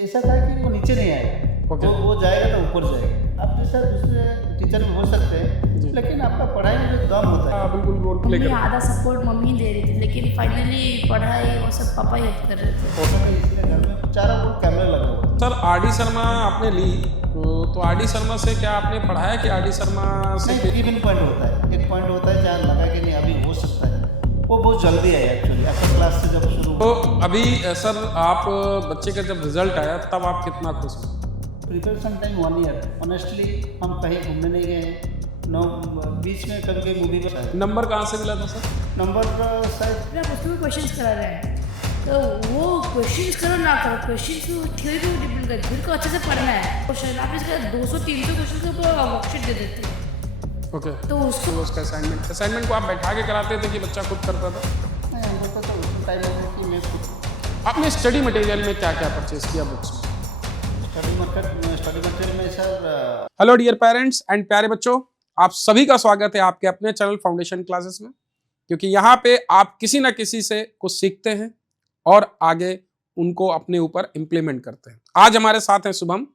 ऐसा था कि वो नीचे नहीं आएगा। ओके। वो जाएगा तो ऊपर जाएगा। आप जैसा दूसरे टीचर भी हो सकते जी। हैं, लेकिन आपका पढ़ाई में जो दम होता है। बिल्कुल रोल प्ले मम्मी कर। आधा सपोर्ट मम्मी दे रही थी, लेकिन फाइनली पढ़ाई वो सब पापा ही हेल्प कर रहे थे। फोटो में इसलिए घर में चारों ओर कैमरा लगा हुआ है। Sir RD. शर्मा आपने ली तो आर.डी. शर्मा से क्या आपने पढ़ाया कि आर.डी. शर्मा से नहीं, गिवन पॉइंट होता है, एक पॉइंट होता है जहाँ लगा कि नहीं अभी हो सकता है। वो बहुत जल्दी है एक्चुअली, अपर क्लास से जब शुरू तो अभी सर आप बच्चे का जब रिजल्ट आया तब आप कितना खुश हो? Preparation time 1 year. ऑनेस्टली हम कहीं घूमने नहीं गए, नो बीच में कभी कभी मूवी में नंबर कहाँ से मिला था सर? नंबर शायद फिर आप उसमें क्वेश्चन करा रहे हैं, तो वो क्वेश्चन करो ना करो, क्वेश्चन थ्योरी पे डिपेंड करता है, थ्योरी को अच्छे से पढ़ना है। क्वेश्चन आप इसका 200-300 क्वेश्चन के ऊपर वर्कशीट दे देते हैं, ओके। तो उसको तो उसका असाइनमेंट को आप बैठा के कराते थे कि बच्चा खुद करता था? नहीं, हम लोग का तो उस टाइम में कि मैं खुद आपने स्टडी मटेरियल में क्या क्या परचेज किया बुक्स में? स्टडी मटेरियल में sir hello dear parents and प्यारे बच्चों, आप सभी का स्वागत है आपके अपने चैनल फाउंडेशन क्लासेस में, क्योंकि यहाँ पे आप किसी ना किसी से कुछ सीखते हैं और आगे उनको अपने ऊपर इम्प्लीमेंट करते हैं। आज हमारे साथ हैं शुभम।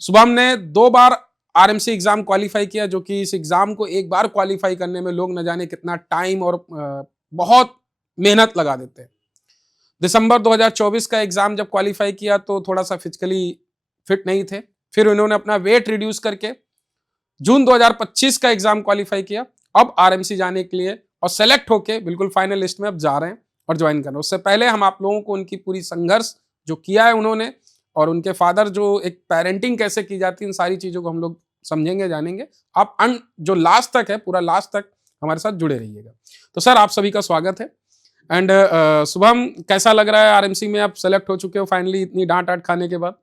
शुभम ने 2 बार आरएमसी एग्जाम क्वालिफाई किया, जो कि इस एग्जाम को एक बार क्वालिफाई करने में लोग न जाने कितना टाइम और बहुत मेहनत लगा देते हैं। दिसंबर 2024 का एग्जाम जब क्वालिफाई किया तो थोड़ा सा फिजिकली फिट नहीं थे, फिर उन्होंने अपना वेट रिड्यूस करके जून 2025 का एग्जाम क्वालिफाई किया। अब आरएमसी जाने के लिए और सेलेक्ट होके बिल्कुल फाइनल लिस्ट में अब जा रहे हैं और ज्वाइन कर रहे हैं। उससे पहले हम आप लोगों को उनकी पूरी संघर्ष जो किया है उन्होंने और उनके फादर जो एक पेरेंटिंग कैसे की जाती है, इन सारी चीजों को हम लोग समझेंगे, जानेंगे। आप जो लास्ट तक है, पूरा लास्ट तक हमारे साथ जुड़े रहिएगा। तो सर आप सभी का स्वागत है। एंड शुभम, कैसा लग रहा है आरएमसी में आप सेलेक्ट हो चुके हो फाइनली इतनी डांट खाने के बाद?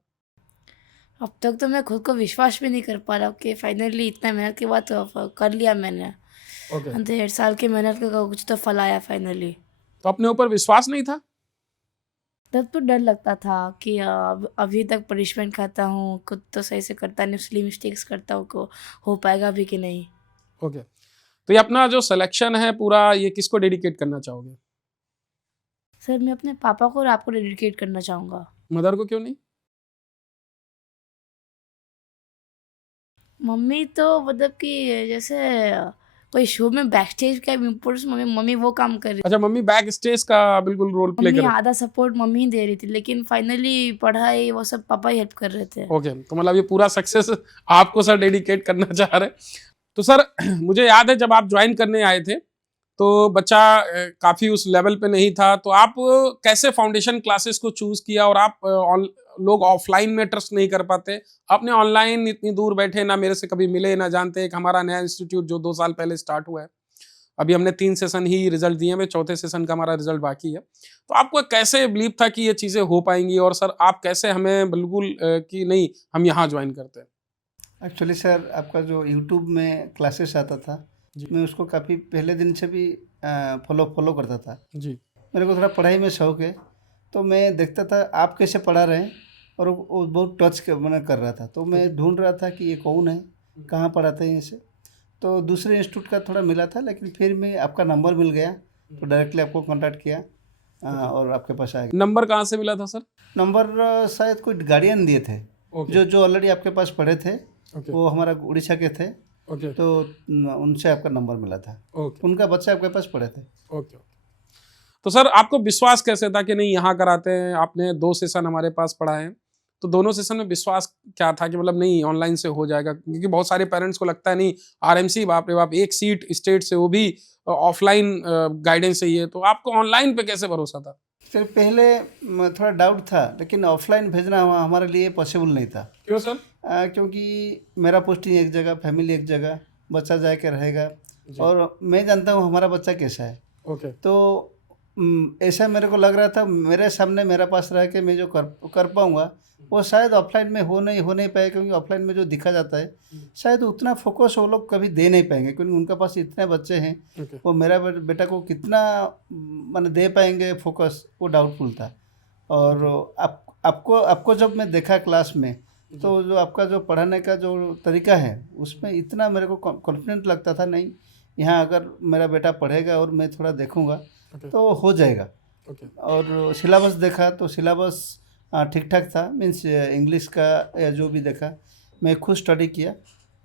अब तक तो मैं खुद को विश्वास भी नहीं कर पा रहा कि फाइनली इतना मेहनत के बाद तो कर लिया मैंने। ओके। 1.5 साल की मेहनत का कुछ तो फल आया फाइनली। तो अपने ऊपर विश्वास नहीं था? तब तो डर लगता था कि अभी तक पनिशमेंट खाता हूँ, खुद तो सही से करता नहीं, इसलिए मिस्टेक्स करता हूँ, को हो पाएगा भी कि नहीं। ओके। तो ये अपना जो सिलेक्शन है पूरा, ये किसको डेडिकेट करना चाहोगे? सर मैं अपने पापा को और आपको डेडिकेट करना चाहूँगा। मदर को क्यों नहीं? मम्मी तो मतलब कि जैसे कोई शो में बैक स्टेज का इम्पोर्टेंस मम्मी वो काम कर रही अच्छा, मम्मी बैक स्टेज का बिल्कुल रोल प्ले मम्मी कर। आधा सपोर्ट मम्मी ही दे रही थी, लेकिन फाइनली पढ़ाई वो सब पापा ही हेल्प कर रहे थे। ओके, तो मतलब ये पूरा सक्सेस आपको सर डेडिकेट करना चाह रहे हैं। तो सर मुझे याद है जब आप ज्वाइन करने आए थे तो बच्चा काफी उस लेवल पे नहीं था, तो आप कैसे फाउंडेशन क्लासेस को चूज किया? और आप लोग ऑफलाइन में ट्रस्ट नहीं कर पाते, आपने ऑनलाइन इतनी दूर बैठे, ना मेरे से कभी मिले ना जानते। एक हमारा नया इंस्टीट्यूट जो 2 साल पहले स्टार्ट हुआ है, अभी हमने 3 सेशन ही रिजल्ट दिए हैं, 4थे सेशन का हमारा रिजल्ट बाकी है। तो आपको कैसे बिलीव था कि ये चीजें हो पाएंगी? और सर आप कैसे हमें बिल्कुल कि नहीं हम यहाँ ज्वाइन करते हैं? एक्चुअली सर आपका जो यूट्यूब में क्लासेस आता था, मैं उसको काफ़ी पहले दिन से भी फॉलो करता था। जी। मेरे को थोड़ा पढ़ाई में शौक है, तो मैं देखता था आप कैसे पढ़ा रहे हैं, और वो बहुत मैंने कर रहा था। तो मैं ढूंढ रहा था कि ये कौन है, कहाँ पढ़ाते हैं इसे। तो दूसरे इंस्टीट्यूट का थोड़ा मिला था, लेकिन फिर मैं आपका नंबर मिल गया तो डायरेक्टली आपको कांटेक्ट किया और आपके पास आ गया। नंबर कहाँ से मिला था सर? नंबर शायद कोई गार्डियन दिए थे, ओके। जो ऑलरेडी आपके पास पढ़े थे। ओके। वो हमारा उड़ीसा के थे, ओके। तो उनसे आपका नंबर मिला था। ओके। उनका बच्चा आपके पास पढ़े थे। ओके। तो सर आपको विश्वास कैसे था कि नहीं यहाँ कराते हैं? आपने 2 सेशन हमारे पास पढ़ाए हैं, तो दोनों सेशन में विश्वास क्या था कि मतलब नहीं ऑनलाइन से हो जाएगा? क्योंकि बहुत सारे पेरेंट्स को लगता है नहीं आरएमसी बाप रे बाप, एक सीट स्टेट से, वो भी ऑफलाइन गाइडेंस चाहिए, तो आपको ऑनलाइन पे कैसे भरोसा था? फिर पहले थोड़ा डाउट था, लेकिन ऑफलाइन भेजना हमारे लिए पॉसिबल नहीं था। क्यों सर? क्योंकि मेरा पोस्टिंग एक जगह, फैमिली एक जगह, बच्चा जाके रहेगा, जी। और मैं जानता हूँ हमारा बच्चा कैसा है। ओके। तो ऐसा मेरे को लग रहा था, मेरे सामने मेरा पास रह के मैं जो कर पाऊँगा वो शायद ऑफलाइन में हो नहीं पाएगा, क्योंकि ऑफलाइन में जो दिखा जाता है शायद उतना फोकस वो लोग कभी दे नहीं पाएंगे, क्योंकि उनके पास इतने बच्चे हैं। ओके। वो मेरा बेटा को कितना माने दे पाएंगे फोकस, वो डाउटफुल था। और आपको जब मैं देखा क्लास में, तो जो आपका जो पढ़ाने का जो तरीका है उसमें इतना मेरे को कॉन्फिडेंट लगता था, नहीं यहाँ अगर मेरा बेटा पढ़ेगा और मैं थोड़ा देखूंगा ओके। तो हो जाएगा। ओके। और सिलेबस देखा तो सिलेबस ठीक ठाक था, मीन्स इंग्लिश का या जो भी देखा मैं खुद स्टडी किया।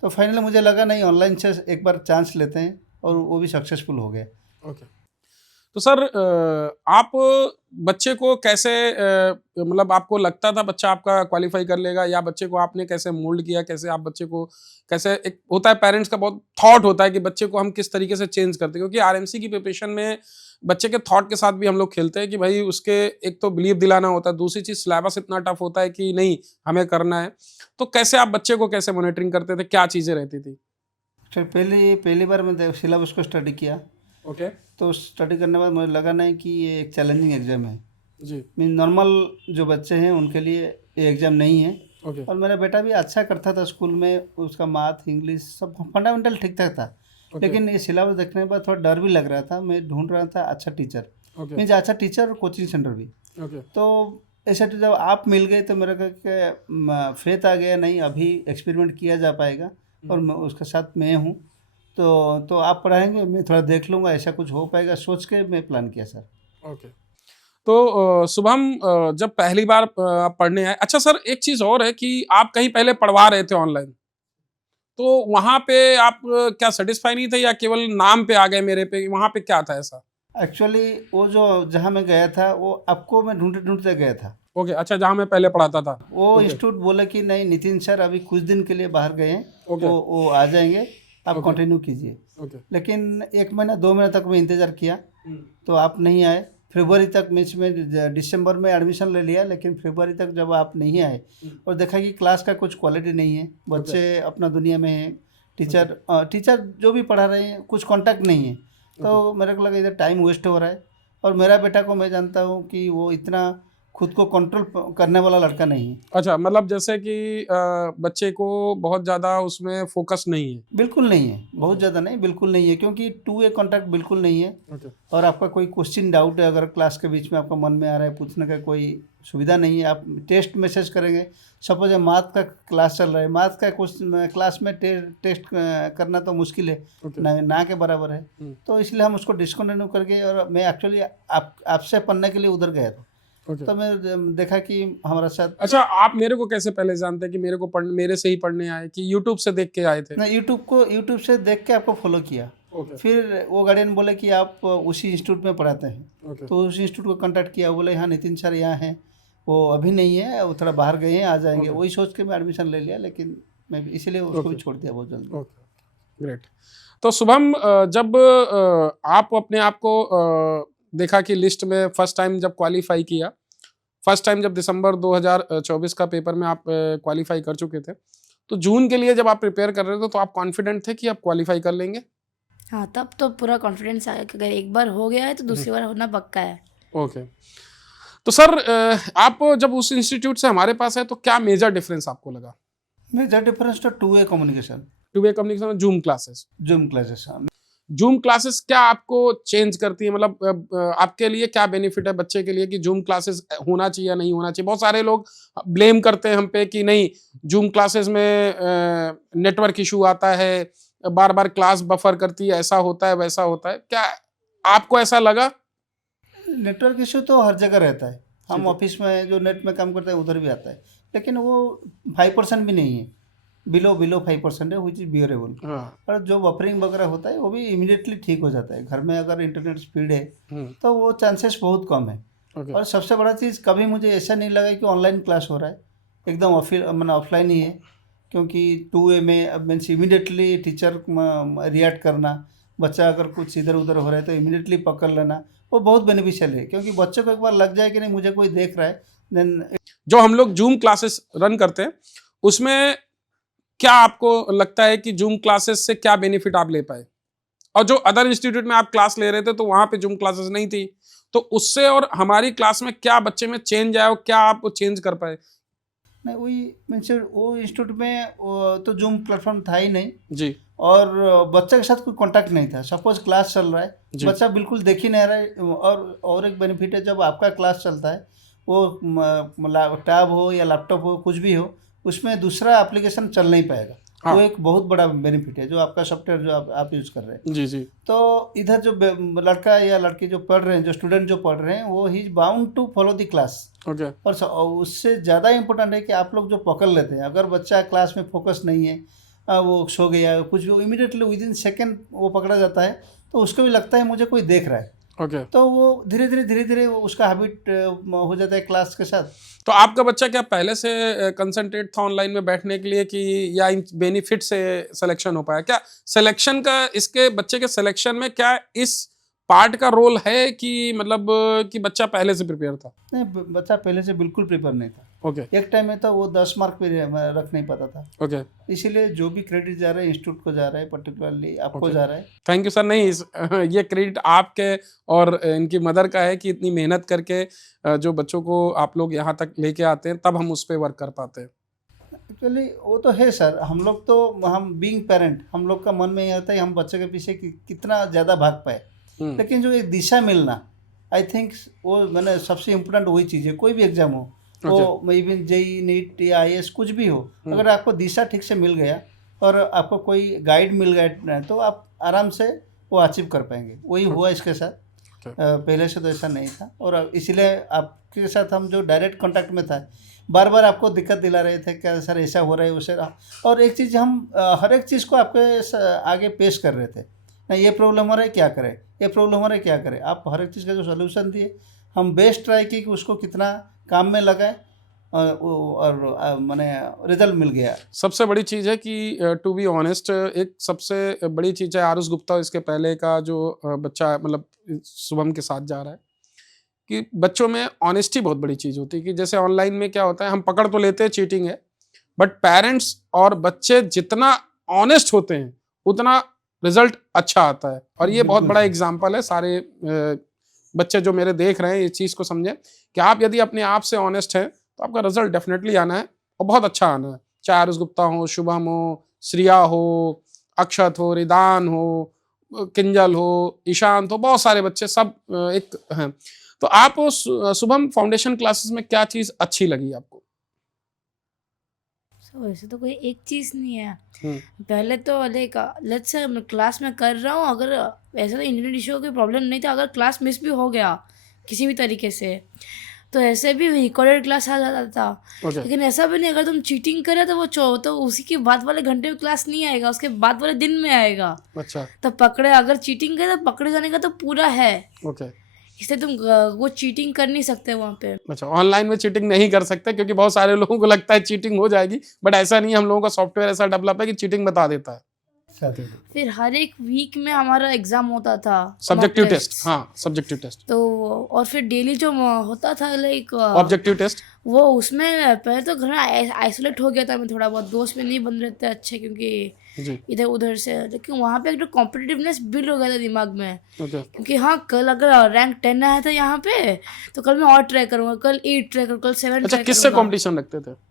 तो फाइनली मुझे लगा नहीं, ऑनलाइन से एक बार चांस लेते हैं, और वो भी सक्सेसफुल हो गया। ओके। तो सर आप बच्चे को कैसे मतलब आपको लगता था बच्चा आपका क्वालिफाई कर लेगा, या बच्चे को आपने कैसे मोल्ड किया, कैसे आप बच्चे को कैसे, एक होता है पेरेंट्स का बहुत थॉट होता है कि बच्चे को हम किस तरीके से चेंज करते हैं, क्योंकि आरएमसी की प्रिपरेशन में बच्चे के थॉट के साथ भी हम लोग खेलते हैं कि भाई उसके एक तो बिलीव दिलाना होता है, दूसरी चीज सिलेबस इतना टफ होता है कि नहीं हमें करना है। तो कैसे आप बच्चे को कैसे मॉनिटरिंग करते थे, क्या चीजें रहती थी? फिर पहली बार मैं सिलेबस को स्टडी किया, ओके तो स्टडी करने के बाद मुझे लगा नहीं कि ये एक चैलेंजिंग एग्ज़ाम है। जी। मीन नॉर्मल जो बच्चे हैं उनके लिए ये एग्ज़ाम नहीं है। ओके और मेरा बेटा भी अच्छा करता था स्कूल में, उसका मैथ इंग्लिश सब फंडामेंटल ठीक ठाक था। लेकिन ये सिलेबस देखने के बाद थोड़ा डर भी लग रहा था। मैं ढूंढ रहा था अच्छा टीचर, ओके मीन्स अच्छा टीचर और कोचिंग सेंटर भी। ओके तो ऐसा जब आप मिल गए तो मेरा फेथ आ गया, नहीं अभी एक्सपेरिमेंट किया जा पाएगा, और मैं उसके साथ मैं हूँ। तो आप पढ़ाएंगे, मैं थोड़ा देख लूँगा, ऐसा कुछ हो पाएगा सोच के मैं प्लान किया सर। ओके। तो शुभम जब पहली बार आप पढ़ने आए, अच्छा सर एक चीज और है कि आप कहीं पहले पढ़वा रहे थे ऑनलाइन, तो वहां पे आप क्या सेटिस्फाई नहीं थे, या केवल नाम पे आ गए मेरे पे, वहां पे क्या था ऐसा? एक्चुअली वो जो जहाँ मैं गया था वो आपको मैं ढूंढते ढूंढते गया था। ओके अच्छा, जहाँ मैं पहले पढ़ाता था। वो ओके इंस्टीट्यूट बोले कि नहीं नितिन सर अभी कुछ दिन के लिए बाहर गए हैं, ओके वो आ जाएंगे, आप ओके कंटिन्यू कीजिए। ओके। लेकिन 1 महीना 2 महीना तक मैं इंतज़ार किया, तो आप नहीं आए। फरवरी तक मीन्स में दिसंबर में एडमिशन ले लिया, लेकिन फरवरी तक जब आप नहीं आए और देखा कि क्लास का कुछ क्वालिटी नहीं है, बच्चे अपना दुनिया में हैं, टीचर जो भी पढ़ा रहे हैं कुछ कांटेक्ट नहीं है, तो मेरे को लगा इधर टाइम वेस्ट हो रहा है। और मेरा बेटा को मैं जानता हूँ कि वो इतना खुद को कंट्रोल करने वाला लड़का नहीं है। अच्छा मतलब जैसे कि बच्चे को बहुत ज्यादा उसमें फोकस नहीं है। बिल्कुल नहीं है, बहुत ज़्यादा नहीं, बिल्कुल नहीं है, क्योंकि टू वे कॉन्टैक्ट बिल्कुल नहीं है। ओके और आपका कोई क्वेश्चन डाउट है अगर क्लास के बीच में आपका मन में आ रहा है, पूछने का कोई सुविधा नहीं है, आप टेस्ट मैसेज करेंगे। सपोज मैथ का क्लास चल रहा है, मैथ का क्वेश्चन क्लास में टेस्ट करना तो मुश्किल है, ओके ना के बराबर है। तो इसलिए हम उसको डिस्कंटिन्यू करके, और मैं एक्चुअली आपसे पढ़ने के लिए उधर गया था। ओके। तो मैं देखा कि हमारा साथ अच्छा आप मेरे को कैसे पहले जानते हैं कि मेरे को मेरे से ही पढ़ने आए, कि यूट्यूब से देख के आए थे? ना, यूट्यूब से देख के आपको फॉलो किया। ओके फिर वो गार्डियन बोले कि आप उसी इंस्टीट्यूट में पढ़ाते हैं, ओके तो उस इंस्टीट्यूट को कांटेक्ट किया। वो बोले हाँ नितिन सर यहाँ हैं, वो अभी नहीं है, वो थोड़ा बाहर गए हैं, आ जाएंगे। वही सोच के मैं एडमिशन ले लिया, लेकिन मैं इसीलिए उसको भी छोड़ दिया बहुत जल्दी। Okay great. तो शुभम जब आप अपने आप को देखा कि लिस्ट में फर्स्ट टाइम जब क्वालिफाई किया, फर्स्ट टाइम जब दिसंबर 2024 का पेपर में आप क्वालिफाई कर चुके थे, तो जून के लिए जब आप प्रिपेयर कर रहे थे तो आप कॉन्फिडेंट थे कि आप क्वालिफाई कर लेंगे? हाँ, तब तो पूरा कॉन्फिडेंस आ गया कि अगर एक बार हो गया है तो दूसरी बार होना पक्का है। ओके। तो सर आप जब उस इंस्टीट्यूट से हमारे पास है तो क्या मेजर डिफरेंस आपको लगा? मेजर डिफरेंस तो two way communication, two way communication, zoom classes. Zoom classes. Zoom classes क्या आपको चेंज करती है, मतलब आपके लिए क्या बेनिफिट है बच्चे के लिए कि जूम क्लासेस होना चाहिए या नहीं होना चाहिए? बहुत सारे लोग ब्लेम करते हैं हम पे कि नहीं जूम क्लासेस में नेटवर्क इशू आता है, बार बार क्लास बफर करती है, ऐसा होता है वैसा होता है, क्या आपको ऐसा लगा? नेटवर्क इशू तो हर जगह रहता है, हम ऑफिस में जो नेट में काम करते हैं उधर भी आता है, लेकिन वो 5% भी नहीं है, बिलो 5% है, विच इज़ बियरेबल। और जो बफरिंग वगैरह होता है वो भी इमीडिएटली ठीक हो जाता है। घर में अगर इंटरनेट स्पीड है तो वो चांसेस बहुत कम है। और सबसे बड़ा चीज़, कभी मुझे ऐसा नहीं लगा कि ऑनलाइन क्लास हो रहा है, एकदम ऑफलाइन ही है, क्योंकि टू वे में अब मीन्स इमीडिएटली टीचर रिएक्ट करना, बच्चा अगर कुछ इधर उधर हो रहा है तो इमीडिएटली पकड़ लेना, वो बहुत बेनिफिशियल है। क्योंकि बच्चों को एक बार लग जाए कि नहीं मुझे कोई देख रहा है, देन जो हम लोग जूम क्लासेस रन करते हैं उसमें क्या आपको लगता है कि जूम क्लासेस से क्या बेनिफिट आप ले पाए? और जो अदर इंस्टीट्यूट में आप क्लास ले रहे थे तो वहां पे जूम क्लासेस नहीं थी, तो उससे और हमारी क्लास में क्या बच्चे में चेंज आया और क्या आप चेंज कर पाए? नहीं, वही मीन्स वो इंस्टीट्यूट में तो जूम प्लेटफॉर्म था ही नहीं जी। और बच्चे के साथ कोई कांटेक्ट नहीं था। सपोज क्लास चल रहा है, बच्चा बिल्कुल देख ही नहीं रहा है। और एक बेनिफिट है, जब आपका क्लास चलता है वो टैब हो या लैपटॉप हो कुछ भी हो, उसमें दूसरा एप्लीकेशन चल नहीं पाएगा। हाँ। वो एक बहुत बड़ा बेनिफिट है जो आपका सॉफ्टवेयर जो आप यूज़ कर रहे हैं। जी जी। तो इधर जो लड़का या लड़की जो पढ़ रहे हैं, जो स्टूडेंट जो पढ़ रहे हैं, वो ही is bound to follow the class. Okay. और उससे ज़्यादा इम्पोर्टेंट है कि आप लोग जो पकड़ लेते हैं, अगर बच्चा क्लास में फोकस नहीं है, वो सो गया कुछ भी, इमीडिएटली विद इन सेकेंड वो पकड़ा जाता है, तो उसको भी लगता है मुझे कोई देख रहा है। ओके। तो वो धीरे धीरे वो उसका हैबिट हो जाता है क्लास के साथ। तो आपका बच्चा क्या पहले से कंसंट्रेट था ऑनलाइन में बैठने के लिए कि या इन बेनिफिट से सिलेक्शन हो पाया? क्या सिलेक्शन का, इसके बच्चे के सिलेक्शन में क्या इस पार्ट का रोल है कि मतलब कि बच्चा पहले से प्रिपेयर था? नहीं, बच्चा पहले से बिल्कुल प्रिपेयर नहीं था। ओके। एक टाइम में तो वो 10 मार्क पे रख नहीं पाता था। ओके। इसीलिए जो भी क्रेडिट जा रहा है इंस्टीट्यूट को जा रहा है, पर्टिकुलरली आपको Okay. जा रहा है। Thank you sir. नहीं ये क्रेडिट आपके और इनकी मदर का है कि इतनी मेहनत करके जो बच्चों को आप लोग यहाँ तक लेके आते हैं, तब हम उस पर वर्क कर पाते हैं। एक्चुअली वो तो है सर, हम बीइंग पेरेंट, हम लोग का मन में ये आता है हम बच्चे के पीछे कितना ज़्यादा भाग पाए, लेकिन जो एक दिशा मिलना, आई थिंक वो मैंने सबसे इम्पोर्टेंट वही चीज़ है। कोई भी एग्जाम हो, वो मे बी जेई, नीट या IAS कुछ भी हो, अगर आपको दिशा ठीक से मिल गया और आपको कोई गाइड मिल गया तो आप आराम से वो अचीव कर पाएंगे। वही हुआ इसके साथ। पहले से तो ऐसा नहीं था, और इसीलिए आपके साथ हम जो डायरेक्ट कांटेक्ट में था, बार बार आपको दिक्कत दिला रहे थे क्या सर ऐसा हो रहा है वैसे। और एक चीज़ हम हर एक चीज़ को आपके आगे पेश कर रहे थे, नहीं ये प्रॉब्लम हो रहा है क्या करें, ये प्रॉब्लम हो रहा है क्या करें। आप हर एक चीज़ का जो सोल्यूशन दिए, हम बेस्ट ट्राई की कि उसको कितना काम में लगाए, और मैंने रिजल्ट मिल गया। सबसे बड़ी चीज़ है कि टू बी ऑनेस्ट, एक सबसे बड़ी चीज़ है आरुष गुप्ता, इसके पहले का जो बच्चा मतलब शुभम के साथ जा रहा है, कि बच्चों में ऑनेस्टी बहुत बड़ी चीज़ होती है। कि जैसे ऑनलाइन में क्या होता है, हम पकड़ तो लेते हैं चीटिंग है, बट पेरेंट्स और बच्चे जितना ऑनेस्ट होते हैं उतना रिजल्ट अच्छा आता है। और ये बहुत बड़ा एग्जाम्पल है। सारे बच्चे जो मेरे देख रहे हैं इस चीज़ को समझें कि आप यदि अपने आप से ऑनेस्ट हैं तो आपका रिजल्ट डेफिनेटली आना है, और बहुत अच्छा आना है। चाहे आरुष गुप्ता हो, शुभम हो, श्रिया हो, अक्षत हो, रिदान हो, किंजल हो, ईशांत हो, बहुत सारे बच्चे सब एक हैं। तो आप शुभम फाउंडेशन क्लासेस में क्या चीज़ अच्छी लगी आपको? वैसे तो कोई एक चीज़ नहीं है। पहले तो लेट्स से मैं क्लास में कर रहा हूँ, अगर ऐसा तो इंटरनेट इशू कोई प्रॉब्लम नहीं था, अगर क्लास मिस भी हो गया किसी भी तरीके से तो ऐसे भी रिकॉर्डेड क्लास आ जाता था। लेकिन ऐसा भी नहीं, अगर तुम चीटिंग करे तो वो तो उसी के बाद वाले घंटे में क्लास नहीं आएगा, उसके बाद वाले दिन में आएगा। अच्छा। तो अगर चीटिंग करे तो पकड़े जाने का तो पूरा है। ओके। इसलिए तुम वो चीटिंग कर नहीं सकते वहाँ पे। अच्छा, ऑनलाइन में चीटिंग नहीं कर सकते, क्योंकि बहुत सारे लोगों को लगता है चीटिंग हो जाएगी, बट ऐसा नहीं है। हम लोगों का सॉफ्टवेयर ऐसा डेवलप है कि चीटिंग बता देता है। फिर हर एक वीक में हमारा एग्जाम होता था, सब्जेक्टिव टेस्ट। हाँ, सब्जेक्टिव टेस्ट। तो और फिर डेली जो होता था लाइक ऑब्जेक्टिव टेस्ट, वो उसमें पहले तो घर में आइसोलेट हो गया था मैं, थोड़ा बहुत दोस्त में नहीं बन रहे थे अच्छे, क्योंकि इधर उधर से। लेकिन वहाँ पे एक कॉम्पिटिटिवनेस बिल्ड हो गया था दिमाग में, क्योंकि हाँ कल अगर रैंक 10 आया था यहाँ पे तो कल मैं और ट्राई करूँगा, कल 8 ट्राई करूँगा, कल 7 अच्छा, किससे कंपटीशन रखते थे?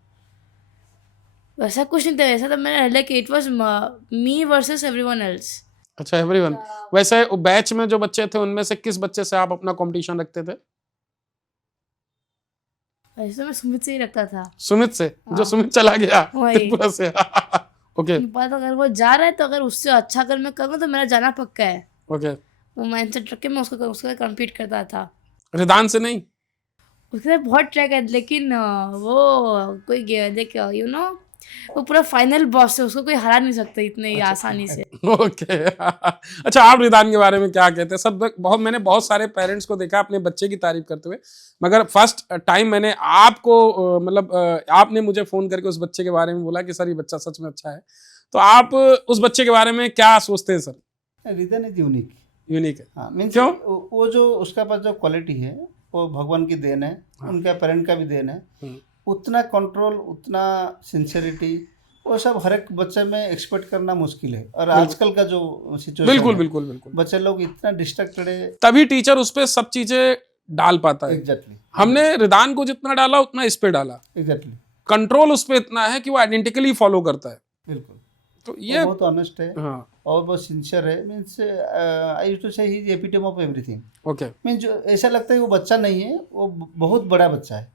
वैसा कुछ नहीं था, ऐसा तो मैंने like it was me versus everyone else. अच्छा, एवरीवन। वैसे बैच में जो बच्चे थे उनमें से किस बच्चे से आप अपना कंपटीशन रखते थे? वैसे मैं सुमित से ही रखता था। सुमित से? जो सुमित चला गया त्रिपुरा से। ओके। पता अगर वो जा रहा है तो अगर उससे अच्छा अगर मैं करूँ तो मेरा जाना पक्का है। ओके। वो माइंडसेट रख के मैं उसका कम्पीट करता था। रिदान से नहीं? उसके बहुत ट्राई कर, लेकिन वो कोई देख वो पूरा फाइनल बॉस है, उसको कोई हरा नहीं सकता इतने आसानी से। ओके। अच्छा, आप रिदान के बारे में क्या कहते हैं? सब मैंने बहुत सारे पेरेंट्स को देखा अपने बच्चे की तारीफ करते हुए, मगर फर्स्ट टाइम मैंने आपको मतलब आपने मुझे फोन करके उस बच्चे के बारे में बोला कि सर ये बच्चा सच में अच्छा है। तो आप उस बच्चे के बारे में क्या सोचते हैं sir? Ridaan is unique. Unique है? हाँ, मीन्स क्यों? वो जो उसका पास जो क्वालिटी है वो भगवान की देन है। हाँ। उनका पेरेंट का भी देन है। उतना कंट्रोल, उतना सिंसियरिटी, वो सब हर एक बच्चे में एक्सपेक्ट करना मुश्किल है। और आजकल का जो सिचुएशन, बिल्कुल बच्चे लोग इतना डिस्ट्रैक्टेड है, तभी टीचर उस पर सब चीजें डाल पाता है। एग्जैक्टली। हमने रिदान को जितना डाला उतना इस पे डाला। एग्जैक्टली। कंट्रोल उस पे इतना है कि वो आइडेंटिकली फॉलो करता है। बिल्कुल। तो ये बहुत ऑनेस्ट है। हाँ। और बहुत सिंसियर है। मीन्स आई यूज्ड टू से he is epitome of everything. Okay. Means जो ऐसा लगता है वो बच्चा नहीं है, वो बहुत बड़ा बच्चा है।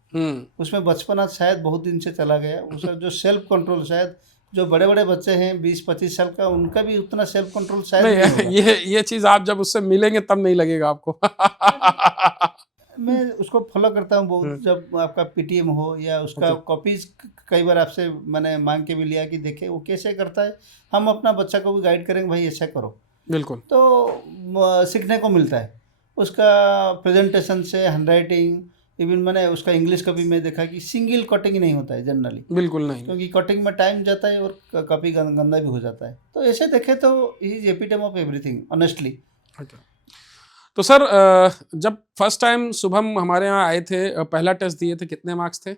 उसमें बचपना शायद बहुत दिन से चला गया, उसका जो सेल्फ कंट्रोल शायद जो बड़े बड़े बच्चे हैं 20-25 साल का, उनका भी उतना सेल्फ कंट्रोल शायद नहीं होगा। नहीं, ये चीज आप जब उससे मिलेंगे तब नहीं लगेगा आपको। मैं उसको फॉलो करता हूँ बहुत, जब आपका पीटीएम हो या उसका कॉपीज कई बार आपसे मैंने मांग के भी लिया कि देखे वो कैसे करता है, हम अपना बच्चा को भी गाइड करेंगे भाई ऐसा करो, बिल्कुल। तो सीखने को मिलता है उसका प्रेजेंटेशन से, हैंडराइटिंग, इवन मैंने उसका इंग्लिश का भी मैं देखा कि सिंगल कटिंग नहीं होता है जनरली, बिल्कुल नहीं, क्योंकि कटिंग में टाइम जाता है और कॉपी गंदा भी हो जाता है। तो ऐसे देखे तो he is epitome of everything honestly. तो सर जब फर्स्ट टाइम शुभम हमारे यहाँ आए थे, पहला टेस्ट दिए थे, कितने मार्क्स थे?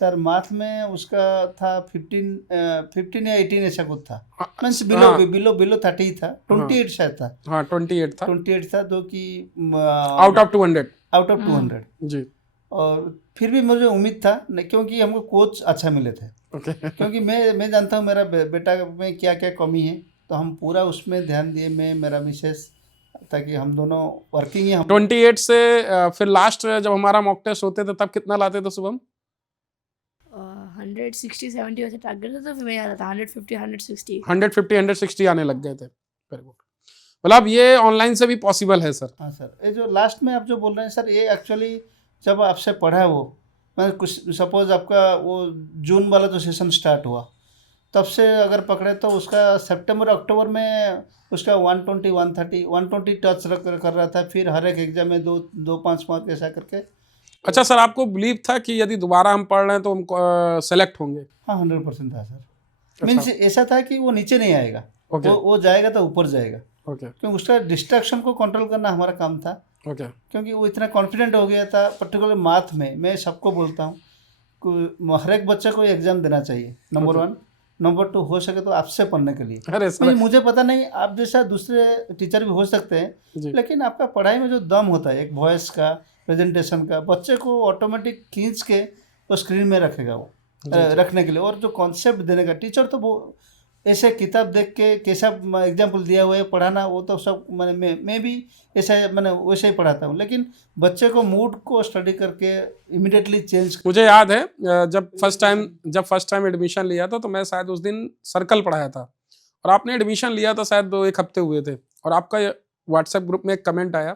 सर मैथ में उसका था 15 या 18 ऐसा कुछ था, मीन्स बिलो 30 था, 28 शायद था। हाँ 28 था, 28 था, जो कि आउट ऑफ 200 जी। और फिर भी मुझे उम्मीद था, क्योंकि हमको कोच अच्छा मिले थे। क्योंकि मैं जानता हूँ मेरा बेटा में क्या क्या कमी है, तो हम पूरा उसमें ध्यान दिए, मैं मेरा मिसेस, ताकि हम दोनों वर्किंग ही। 28 से फिर लास्ट जब हमारा मॉक टेस्ट होते थे तब कितना लाते थे शुभम? 160-70 वैसे टारगेट था, तो फिर मैं आ रहा था 150-160 150-160 आने लग गए थे। Very good. मतलब ये ऑनलाइन से भी पॉसिबल है सर? हाँ सर, ये जो लास्ट में आप जो बोल रहे हैं सर, ये एक्चुअली जब आपसे पढ़ा वो, मैं कुछ सपोज आपका वो जून वाला जो सेशन स्टार्ट हुआ तब से अगर पकड़े तो उसका सितंबर अक्टूबर में उसका 120, 130, 120 टच कर रहा था। फिर हर एक एग्जाम में 2-5 मार्क ऐसा करके। अच्छा सर, आपको बिलीव था कि यदि दोबारा हम पढ़ रहे हैं तो हम सेलेक्ट होंगे? हाँ 100% था सर। मीन्स ऐसा था कि वो नीचे नहीं आएगा, वो जाएगा तो ऊपर जाएगा, क्योंकि उसका डिस्ट्रैक्शन को कंट्रोल करना हमारा काम था। क्योंकि वो इतना कॉन्फिडेंट हो गया था, पर्टिकुलर मैथ में। मैं सबको बोलता हूँ हर एक बच्चे को एग्जाम देना चाहिए, नंबर 1। नंबर 2 हो सके तो आपसे पढ़ने के लिए। अरे सर, मुझे पता नहीं आप जैसा दूसरे टीचर भी हो सकते हैं, लेकिन आपका पढ़ाई में जो दम होता है, एक वॉइस का, प्रेजेंटेशन का, बच्चे को ऑटोमेटिक खींच के वो स्क्रीन में रखेगा, वो रखने के लिए। और जो कॉन्सेप्ट देने का, टीचर तो वो ऐसे किताब देख के कैसा एग्जाम्पल दिया हुआ है पढ़ाना, वो तो सब मैं भी ऐसा मैंने वैसे ही पढ़ाता हूँ, लेकिन बच्चे को मूड को स्टडी करके इमिडिएटली चेंज। मुझे याद है जब फर्स्ट टाइम एडमिशन लिया था, तो मैं शायद उस दिन सर्कल पढ़ाया था और आपने एडमिशन लिया था, शायद 1 हफ्ते हुए थे, और आपका व्हाट्सएप ग्रुप में एक कमेंट आया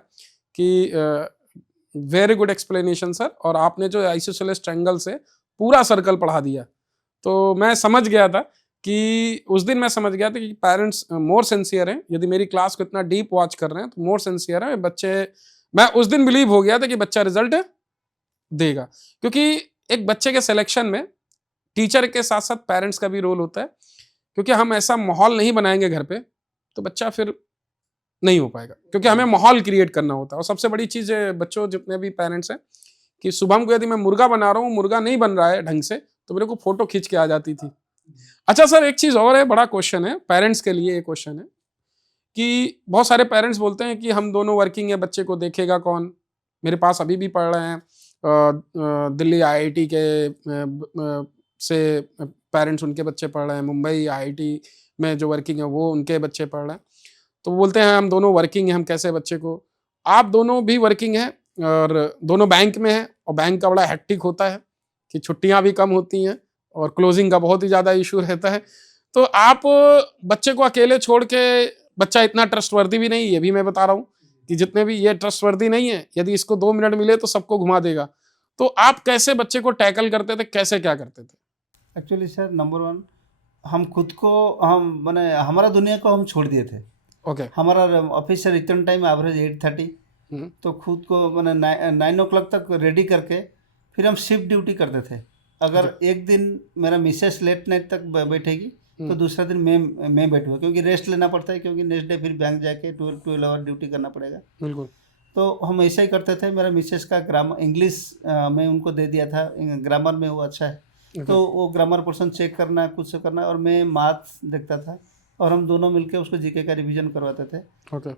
कि वेरी गुड एक्सप्लेनेशन सर, और आपने जो आइसोसेलेस ट्रायंगल से पूरा सर्कल पढ़ा दिया। तो मैं समझ गया था कि उस दिन मैं समझ गया था कि पेरेंट्स मोर सिंसियर हैं। यदि मेरी क्लास को इतना डीप वॉच कर रहे हैं तो मोर सिंसियर हैं बच्चे। मैं उस दिन बिलीव हो गया था कि बच्चा रिजल्ट देगा, क्योंकि एक बच्चे के सिलेक्शन में टीचर के साथ साथ पेरेंट्स का भी रोल होता है। क्योंकि हम ऐसा माहौल नहीं बनाएंगे घर पे तो बच्चा फिर नहीं हो पाएगा, क्योंकि हमें माहौल क्रिएट करना होता है। और सबसे बड़ी चीज़ है बच्चों, जितने भी पेरेंट्स हैं, कि शुभम को यदि मैं मुर्गा बना रहा हूँ, मुर्गा नहीं बन रहा है ढंग से, तो मेरे को फोटो खींच के आ जाती थी। अच्छा सर, एक चीज़ और है, बड़ा क्वेश्चन है पेरेंट्स के लिए। एक क्वेश्चन है कि बहुत सारे पेरेंट्स बोलते हैं कि हम दोनों वर्किंग है, बच्चे को देखेगा कौन। मेरे पास अभी भी पढ़ रहे हैं दिल्ली IIT के से पेरेंट्स, उनके बच्चे पढ़ रहे हैं। मुंबई IIT में जो वर्किंग है वो उनके बच्चे पढ़ रहे हैं। तो बोलते हैं हम दोनों वर्किंग हैं, हम कैसे बच्चे को। आप दोनों भी वर्किंग हैं और दोनों बैंक में हैं, और बैंक का बड़ा हेक्टिक होता है कि छुट्टियां भी कम होती हैं और क्लोजिंग का बहुत ही ज़्यादा इशू रहता है। तो आप बच्चे को अकेले छोड़ के, बच्चा इतना ट्रस्टवर्दी भी नहीं, ये भी मैं बता रहा हूँ कि जितने भी ये ट्रस्टवर्दी नहीं है, यदि इसको 2 मिनट मिले तो सबको घुमा देगा। तो आप कैसे बच्चे को टैकल करते थे, कैसे क्या करते थे? एक्चुअली सर, नंबर 1, हम खुद को, हम मैंने हमारा दुनिया को हम छोड़ दिए थे। हमारा ऑफिस से रिटर्न टाइम एवरेज 8:30, तो खुद को मैंने 9 o'clock तक रेडी करके फिर हम शिफ्ट ड्यूटी करते थे। अगर एक दिन मेरा मिसेस लेट नाइट तक बैठेगी तो दूसरा दिन मैं बैठूँगा, क्योंकि रेस्ट लेना पड़ता है, क्योंकि नेक्स्ट डे फिर बैंक जाके 12 आवर ड्यूटी करना पड़ेगा। बिल्कुल। तो हम ऐसा ही करते थे। मेरा मिसेस का ग्रामर, इंग्लिश मैं उनको दे दिया था, ग्रामर में वो अच्छा है, तो वो ग्रामर पोर्शन चेक करना, कुछ करना, और मैं मैथ देखता था, और हम दोनों मिलके उसको जीके का रिवीजन करवाते थे।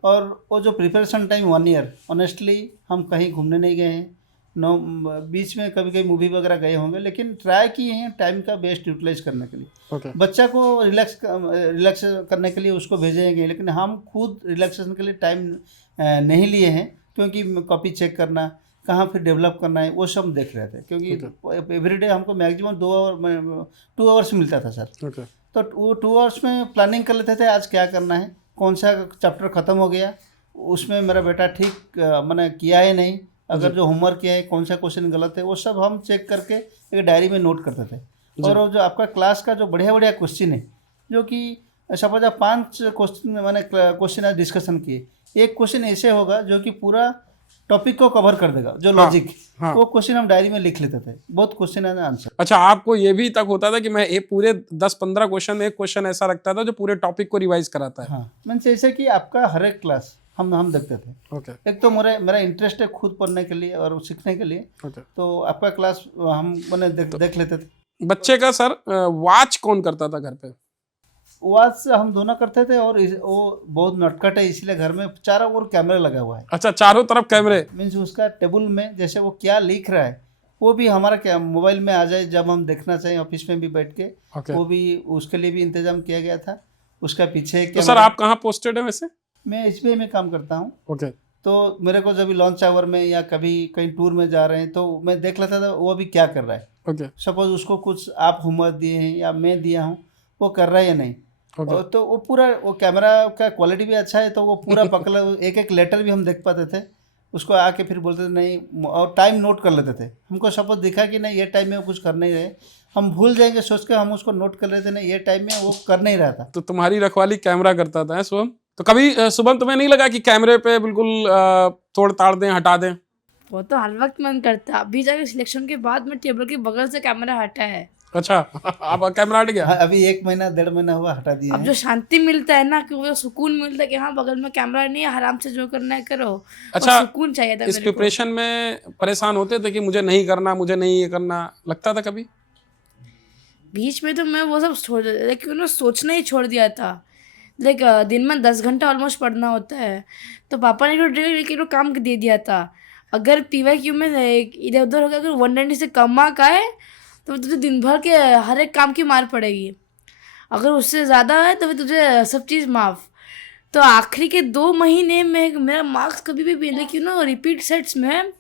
और वो जो प्रिपरेशन टाइम 1 ईयर, ऑनेस्टली हम कहीं घूमने नहीं गए हैं, बीच में कभी कभी मूवी वगैरह गए होंगे, लेकिन ट्राई किए हैं टाइम का बेस्ट यूटिलाइज करने के लिए। बच्चा को रिलैक्स करने के लिए उसको भेजेंगे, लेकिन हम खुद रिलैक्सेशन के लिए टाइम नहीं लिए हैं, क्योंकि कॉपी चेक करना, कहाँ फिर डेवलप करना है, वो सब देख रहे थे। क्योंकि एवरीडे हमको मैक्सिमम 2 आवर्स मिलता था सर। तो वो 2 आवर्स में प्लानिंग कर लेते थे आज क्या करना है, कौन सा चैप्टर ख़त्म हो गया, उसमें मेरा बेटा ठीक मैंने किया है नहीं, अगर जो होमवर्क किया है कौन सा क्वेश्चन गलत है, वो सब हम चेक करके एक डायरी में नोट करते थे। और वो जो आपका क्लास का जो बढ़िया बढ़िया क्वेश्चन है, जो कि सपोज आप 5 क्वेश्चन मैंने क्वेश्चन आज डिस्कशन किए, एक क्वेश्चन ऐसे होगा जो कि पूरा टॉपिक को कवर कर देगा, जो लॉजिक वो क्वेश्चन हम डायरी में लिख लेते थे, बहुत क्वेश्चन है आंसर। अच्छा, आपको ये भी तक होता था कि मैं एक पूरे 10-15 क्वेश्चन, एक क्वेश्चन ऐसा रखता था जो पूरे टॉपिक को रिवाइज कराता है? हाँ, मीन्स ऐसे कि आपका हर एक क्लास हम देखते थे। ओके। एक तो मेरा इंटरेस्ट है खुद पढ़ने के लिए और सीखने के लिए, तो आपका क्लास हम मैंने देख लेते थे। बच्चे का सर वॉच कौन करता था घर पे? वॉच हम दोनों करते थे, और वो बहुत नटखट है, इसलिए घर में चारों ओर कैमरा लगा हुआ है। अच्छा, चारों तरफ कैमरे? मीन्स उसका टेबल में जैसे वो क्या लिख रहा है वो भी हमारा क्या मोबाइल में आ जाए, जब हम देखना चाहिए ऑफिस में भी बैठ के, वो भी उसके लिए भी इंतजाम किया गया था। उसका पीछे तो सर आप कहाँ पोस्टेड है वैसे? मैं एसबीआई में काम करता हूँ। ओके। तो मेरे को जब लॉन्च आवर में या कभी कहीं टूर में जा रहे हैं तो मैं देख लेता था वो भी क्या कर रहा है। ओके। सपोज उसको कुछ आप होमवर्क दिए हैं या मैं दिया हूँ, वो कर रहा है या नहीं। तो वो पूरा वो कैमरा का क्वालिटी भी अच्छा है, तो वो पूरा पकड़ा, एक एक लेटर भी हम देख पाते थे, उसको आके फिर बोलते थे नहीं, और टाइम नोट कर लेते थे। हमको सपोज दिखा कि नहीं ये टाइम में वो कुछ कर नहीं रहे, हम भूल जाएंगे सोच के हम उसको नोट कर लेते, नहीं ये टाइम में वो कर नहीं रहा था। तो तुम्हारी रखवाली कैमरा करता था शुभम? तो कभी शुभम तुम्हें नहीं लगा कि कैमरे पे बिल्कुल तोड़ ताड़ दें, हटा दें? वो तो हर वक्त मन करता, अभी जाके सिलेक्शन के बाद में टेबल के बगल से कैमरा हटा है। अच्छा, अब कैमरा हट गया? हाँ, अभी 1 महीना 1.5 महीना हुआ हटा दिया। अब जो शांति मिलता है ना, कि वो सुकून मिलता है कि हाँ बगल में कैमरा नहीं है, आराम से जो करना है करो। अच्छा, सुकून चाहिए था। इस प्रिपरेशन में परेशान होते थे कि मुझे नहीं करना, मुझे नहीं ये करना, लगता था कभी? बीच में तो मैं वो सब छोड़, लेकिन उन्होंने सोचना ही छोड़ दिया था। लाइक दिन में 10 घंटा ऑलमोस्ट पढ़ना होता है, तो पापा ने तो काम दे दिया था। अगर PYQ में इधर उधर हो गया, अगर 190 से कम मार्क आए तो तुझे दिन भर के हर एक काम की मार पड़ेगी। अगर उससे ज़्यादा है तो फिर तुझे सब चीज़ माफ़। तो आखिरी के 2 महीने में मेरा मार्क्स कभी भी लेकिन ना रिपीट सेट्स में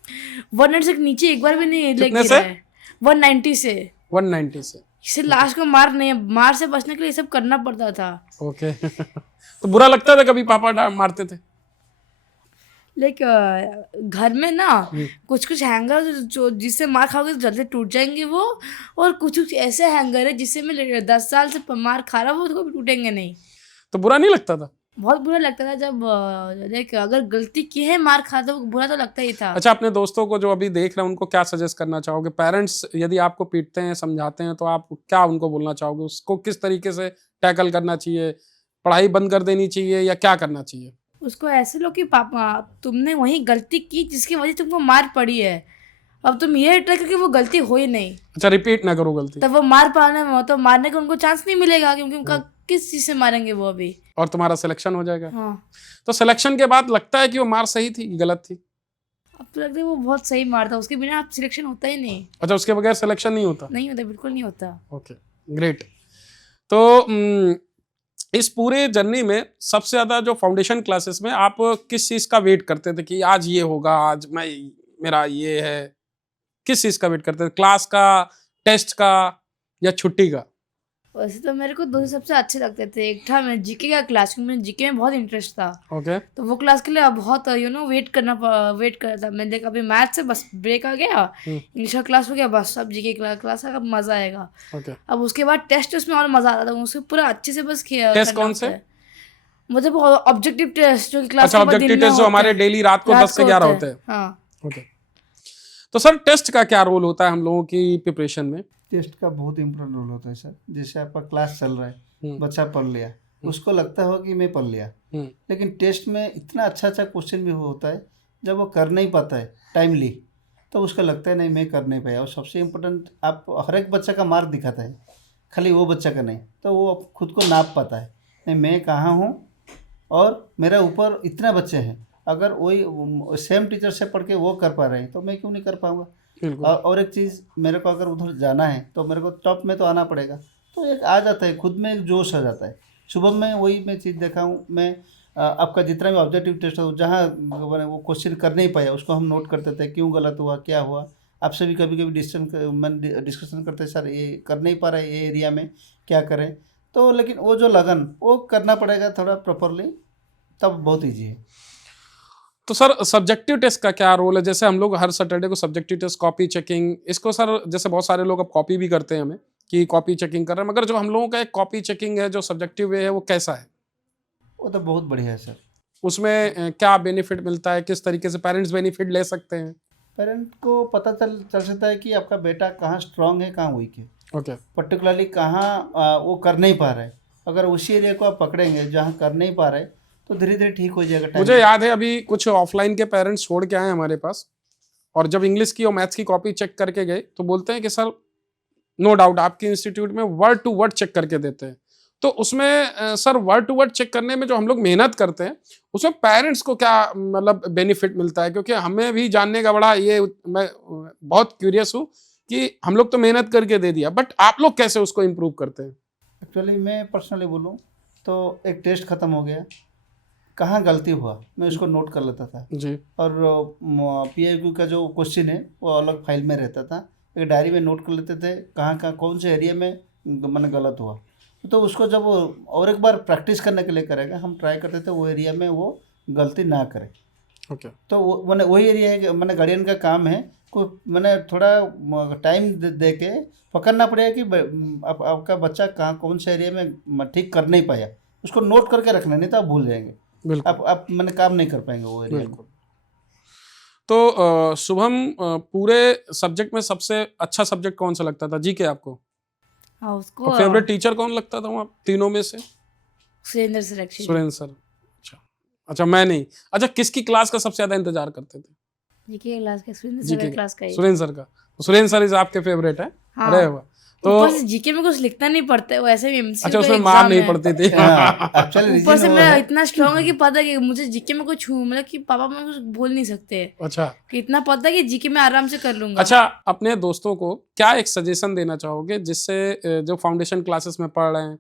100 से नीचे एक बार भी नहीं लेके रहा है। 190 से 190 से इसे लास्ट को मार से बचने के लिए सब करना पड़ता था। ओके। तो बुरा लगता था कभी पापा मारते थे? लाइक घर में ना कुछ हैंगर जो जिससे मार खाओगे तो जल्दी टूट जाएंगे वो, और कुछ ऐसे हैंगर है जिससे मैं 10 साल से मार खा रहा हूँ, वो तो कभी टूटेंगे नहीं। तो बुरा नहीं लगता था? बहुत बुरा लगता था जब लाइक अगर गलती की है मार खा तो बुरा तो लगता ही था। अच्छा, अपने दोस्तों को जो अभी देख रहे हैं उनको क्या सजेस्ट करना चाहोगे? पेरेंट्स यदि आपको पीटते हैं, समझाते हैं, तो आप क्या उनको बोलना चाहोगे? उसको किस तरीके से टैकल करना चाहिए? पढ़ाई बंद कर देनी चाहिए या क्या करना चाहिए? उसको ऐसे लो कि पापा तुमने वही गलती की जिसकी वजह से तुमको मार पड़ी है, अब तुम ये ट्राई करके वो गलती हो ही नहीं। अच्छा, रिपीट ना करो गलती। तब वो तो मारने का उनको चांस नहीं मिलेगा, क्योंकि उनका किस चीज से मारेंगे वो अभी। और तुम्हारा सिलेक्शन हो जाएगा। हाँ। तो सिलेक्शन के बाद लगता है कि वो मार सही थी कि गलत थी? अब तो लगता है वो बहुत सही मार था, उसके बिना आप सिलेक्शन होता ही नहीं। अच्छा, उसके बगैर सिलेक्शन नहीं होता? नहीं होता, बिल्कुल नहीं होता। Okay, great. तो इस पूरे जर्नी में सबसे ज्यादा जो फाउंडेशन क्लासेस में आप किस चीज का वेट करते थे कि आज ये होगा, आज मेरा ये है? किस चीज का वेट करते थे? क्लास का, टेस्ट का, या छुट्टी का? वैसे तो मेरे को 2 सबसे अच्छे लगते थे। एक था मैं जीके का क्लास, क्योंकि मुझे जीके में बहुत इंटरेस्ट था। ओके। तो वो क्लास के लिए बहुत वेट कर रहा था। मैंने देखा अभी मैथ से बस ब्रेक आ गया, इंग्लिश का क्लास हो गया, बस अब जीके क्लास का मजा आएगा। अब उसके बाद टेस्ट, उसमें और मजा आता था, उसको पूरा अच्छे से बस किया। टेस्ट कौन से? मतलब ऑब्जेक्टिव टेस्ट जो क्लास अच्छा, ऑब्जेक्टिव टेस्ट जो हमारे डेली रात को 10 से 11 होते हैं। हाँ। ओके। तो सर टेस्ट का क्या रोल होता है हम लोगों की प्रिपरेशन में? टेस्ट का बहुत इम्पोर्टेंट रोल होता है सर। जैसे आपका क्लास चल रहा है, बच्चा पढ़ लिया, उसको लगता हो कि मैं पढ़ लिया, लेकिन टेस्ट में इतना अच्छा क्वेश्चन भी होता है, जब वो कर नहीं पाता है टाइमली, तो उसका लगता है नहीं मैं कर नहीं पाया। और सबसे इम्पोर्टेंट, आप हर एक बच्चा का मार्क दिखाता है, खाली वो बच्चा का नहीं, तो वो खुद को नाप पाता है, नहीं मैं कहाँ हूँ और मेरे ऊपर इतना बच्चे हैं, अगर वही सेम टीचर से पढ़ के वो कर पा रहे हैं तो मैं क्यों नहीं कर पाऊँगा। और एक चीज़, मेरे को अगर उधर जाना है तो मेरे को टॉप में तो आना पड़ेगा, तो एक आ जाता है खुद में, एक जोश आ जाता है। सुबह में वही मैं चीज़ देखा हूँ मैं, आपका जितना भी ऑब्जेक्टिव टेस्ट हो, जहाँ वो क्वेश्चन कर नहीं पाया उसको हम नोट करते थे, क्यों गलत हुआ, क्या हुआ। आपसे भी कभी कभी डिस्कशन करते, सर ये कर नहीं पा रहे, ये एरिया में क्या करें, तो लेकिन वो जो लगन वो करना पड़ेगा थोड़ा प्रॉपरली, तब बहुत ईजी है। तो सर सब्जेक्टिव टेस्ट का क्या रोल है? जैसे हम लोग हर सैटरडे को सब्जेक्टिव टेस्ट, कॉपी चेकिंग, इसको सर जैसे बहुत सारे लोग अब कॉपी भी करते हैं हमें कि कॉपी चेकिंग कर रहे हैं, मगर जो हम लोगों का एक कॉपी चेकिंग है जो सब्जेक्टिव वे है वो कैसा है? वो तो बहुत बढ़िया है सर। उसमें क्या बेनिफिट मिलता है? किस तरीके से पेरेंट्स बेनिफिट ले सकते हैं? पेरेंट को पता चल सकता है कि आपका बेटा कहाँ स्ट्रांग है, कहाँ वीक है, ओके। पर्टिकुलरली कहाँ वो कर नहीं पा रहा है। अगर उसी एरिया को आप पकड़ेंगे जहाँ कर नहीं पा रहे, तो धीरे धीरे ठीक हो जाएगा टाइम। मुझे याद है अभी कुछ ऑफलाइन के पेरेंट्स छोड़ के आए हमारे पास, और जब इंग्लिश की और मैथ्स की कॉपी चेक करके गए तो बोलते हैं कि सर नो डाउट आपके इंस्टीट्यूट में वर्ड टू वर्ड चेक करके देते हैं। तो उसमें sir word to word check करने में जो हम लोग मेहनत करते हैं उसमें पेरेंट्स को क्या मतलब बेनिफिट मिलता है? क्योंकि हमें भी जानने का बड़ा ये, मैं बहुत क्यूरियस हूँ कि हम लोग तो मेहनत करके दे दिया, बट आप लोग कैसे उसको इम्प्रूव करते हैं? एक्चुअली मैं पर्सनली बोलूँ तो एक टेस्ट ख़त्म हो गया, कहाँ गलती हुआ मैं उसको नोट कर लेता था। जी। और PIQ का जो क्वेश्चन है वो अलग फाइल में रहता था, एक डायरी में नोट कर लेते थे कहाँ कहाँ कौन से एरिया में मैंने गलत हुआ। तो उसको जब और एक बार प्रैक्टिस करने के लिए करेगा, हम ट्राई करते थे वो एरिया में वो गलती ना करे। ओके। तो वो मैंने वही एरिया है कि मैंने गार्डियन का काम है, को मैंने थोड़ा टाइम दे के पकड़ना पड़ेगा कि आपका बच्चा कहाँ कौन से एरिया में ठीक कर नहीं पाया, उसको नोट करके रखना, नहीं तो आप भूल जाएंगे। बिल्कुल। आप मैंने काम नहीं कर पाएंगे वो एरिया को। तो शुभम, पूरे सब्जेक्ट में सबसे अच्छा सब्जेक्ट कौन सा लगता था? जीके आपको? हाँ, उसको और फेवरेट टीचर कौन लगता था वहाँ तीनों में से? Surendra sir actually. Surendra sir. अच्छा अच्छा, मैं नहीं। अच्छा, किसकी क्लास का सबसे ज्यादा इंतजार करते थे? जीके क्लास का, सुरेंद्र सर जीके की क्लास का ही। सुरेंद्र सर का। तो सुरेंद्र सर इज आपके फेवरेट है? हाँ। अरे वाह। तो ऊपर से जीके में कुछ लिखना नहीं पड़ता है, वो ऐसे भी MCQ अच्छा, का उसमें मार एग्जाम नहीं है। पड़ती थी? एक्चुअली ऊपर से रीजन वो मैं है। इतना स्ट्रांग है कि पता है कि मुझे जीके में कुछ मतलब कि पापा मैं कुछ बोल नहीं सकते, अच्छा कि इतना पता है कि जीके में आराम से कर लूंगा। अच्छा, अपने दोस्तों को क्या एक सजेशन देना चाहोगे जिससे जो फाउंडेशन क्लासेस में पढ़ रहे हैं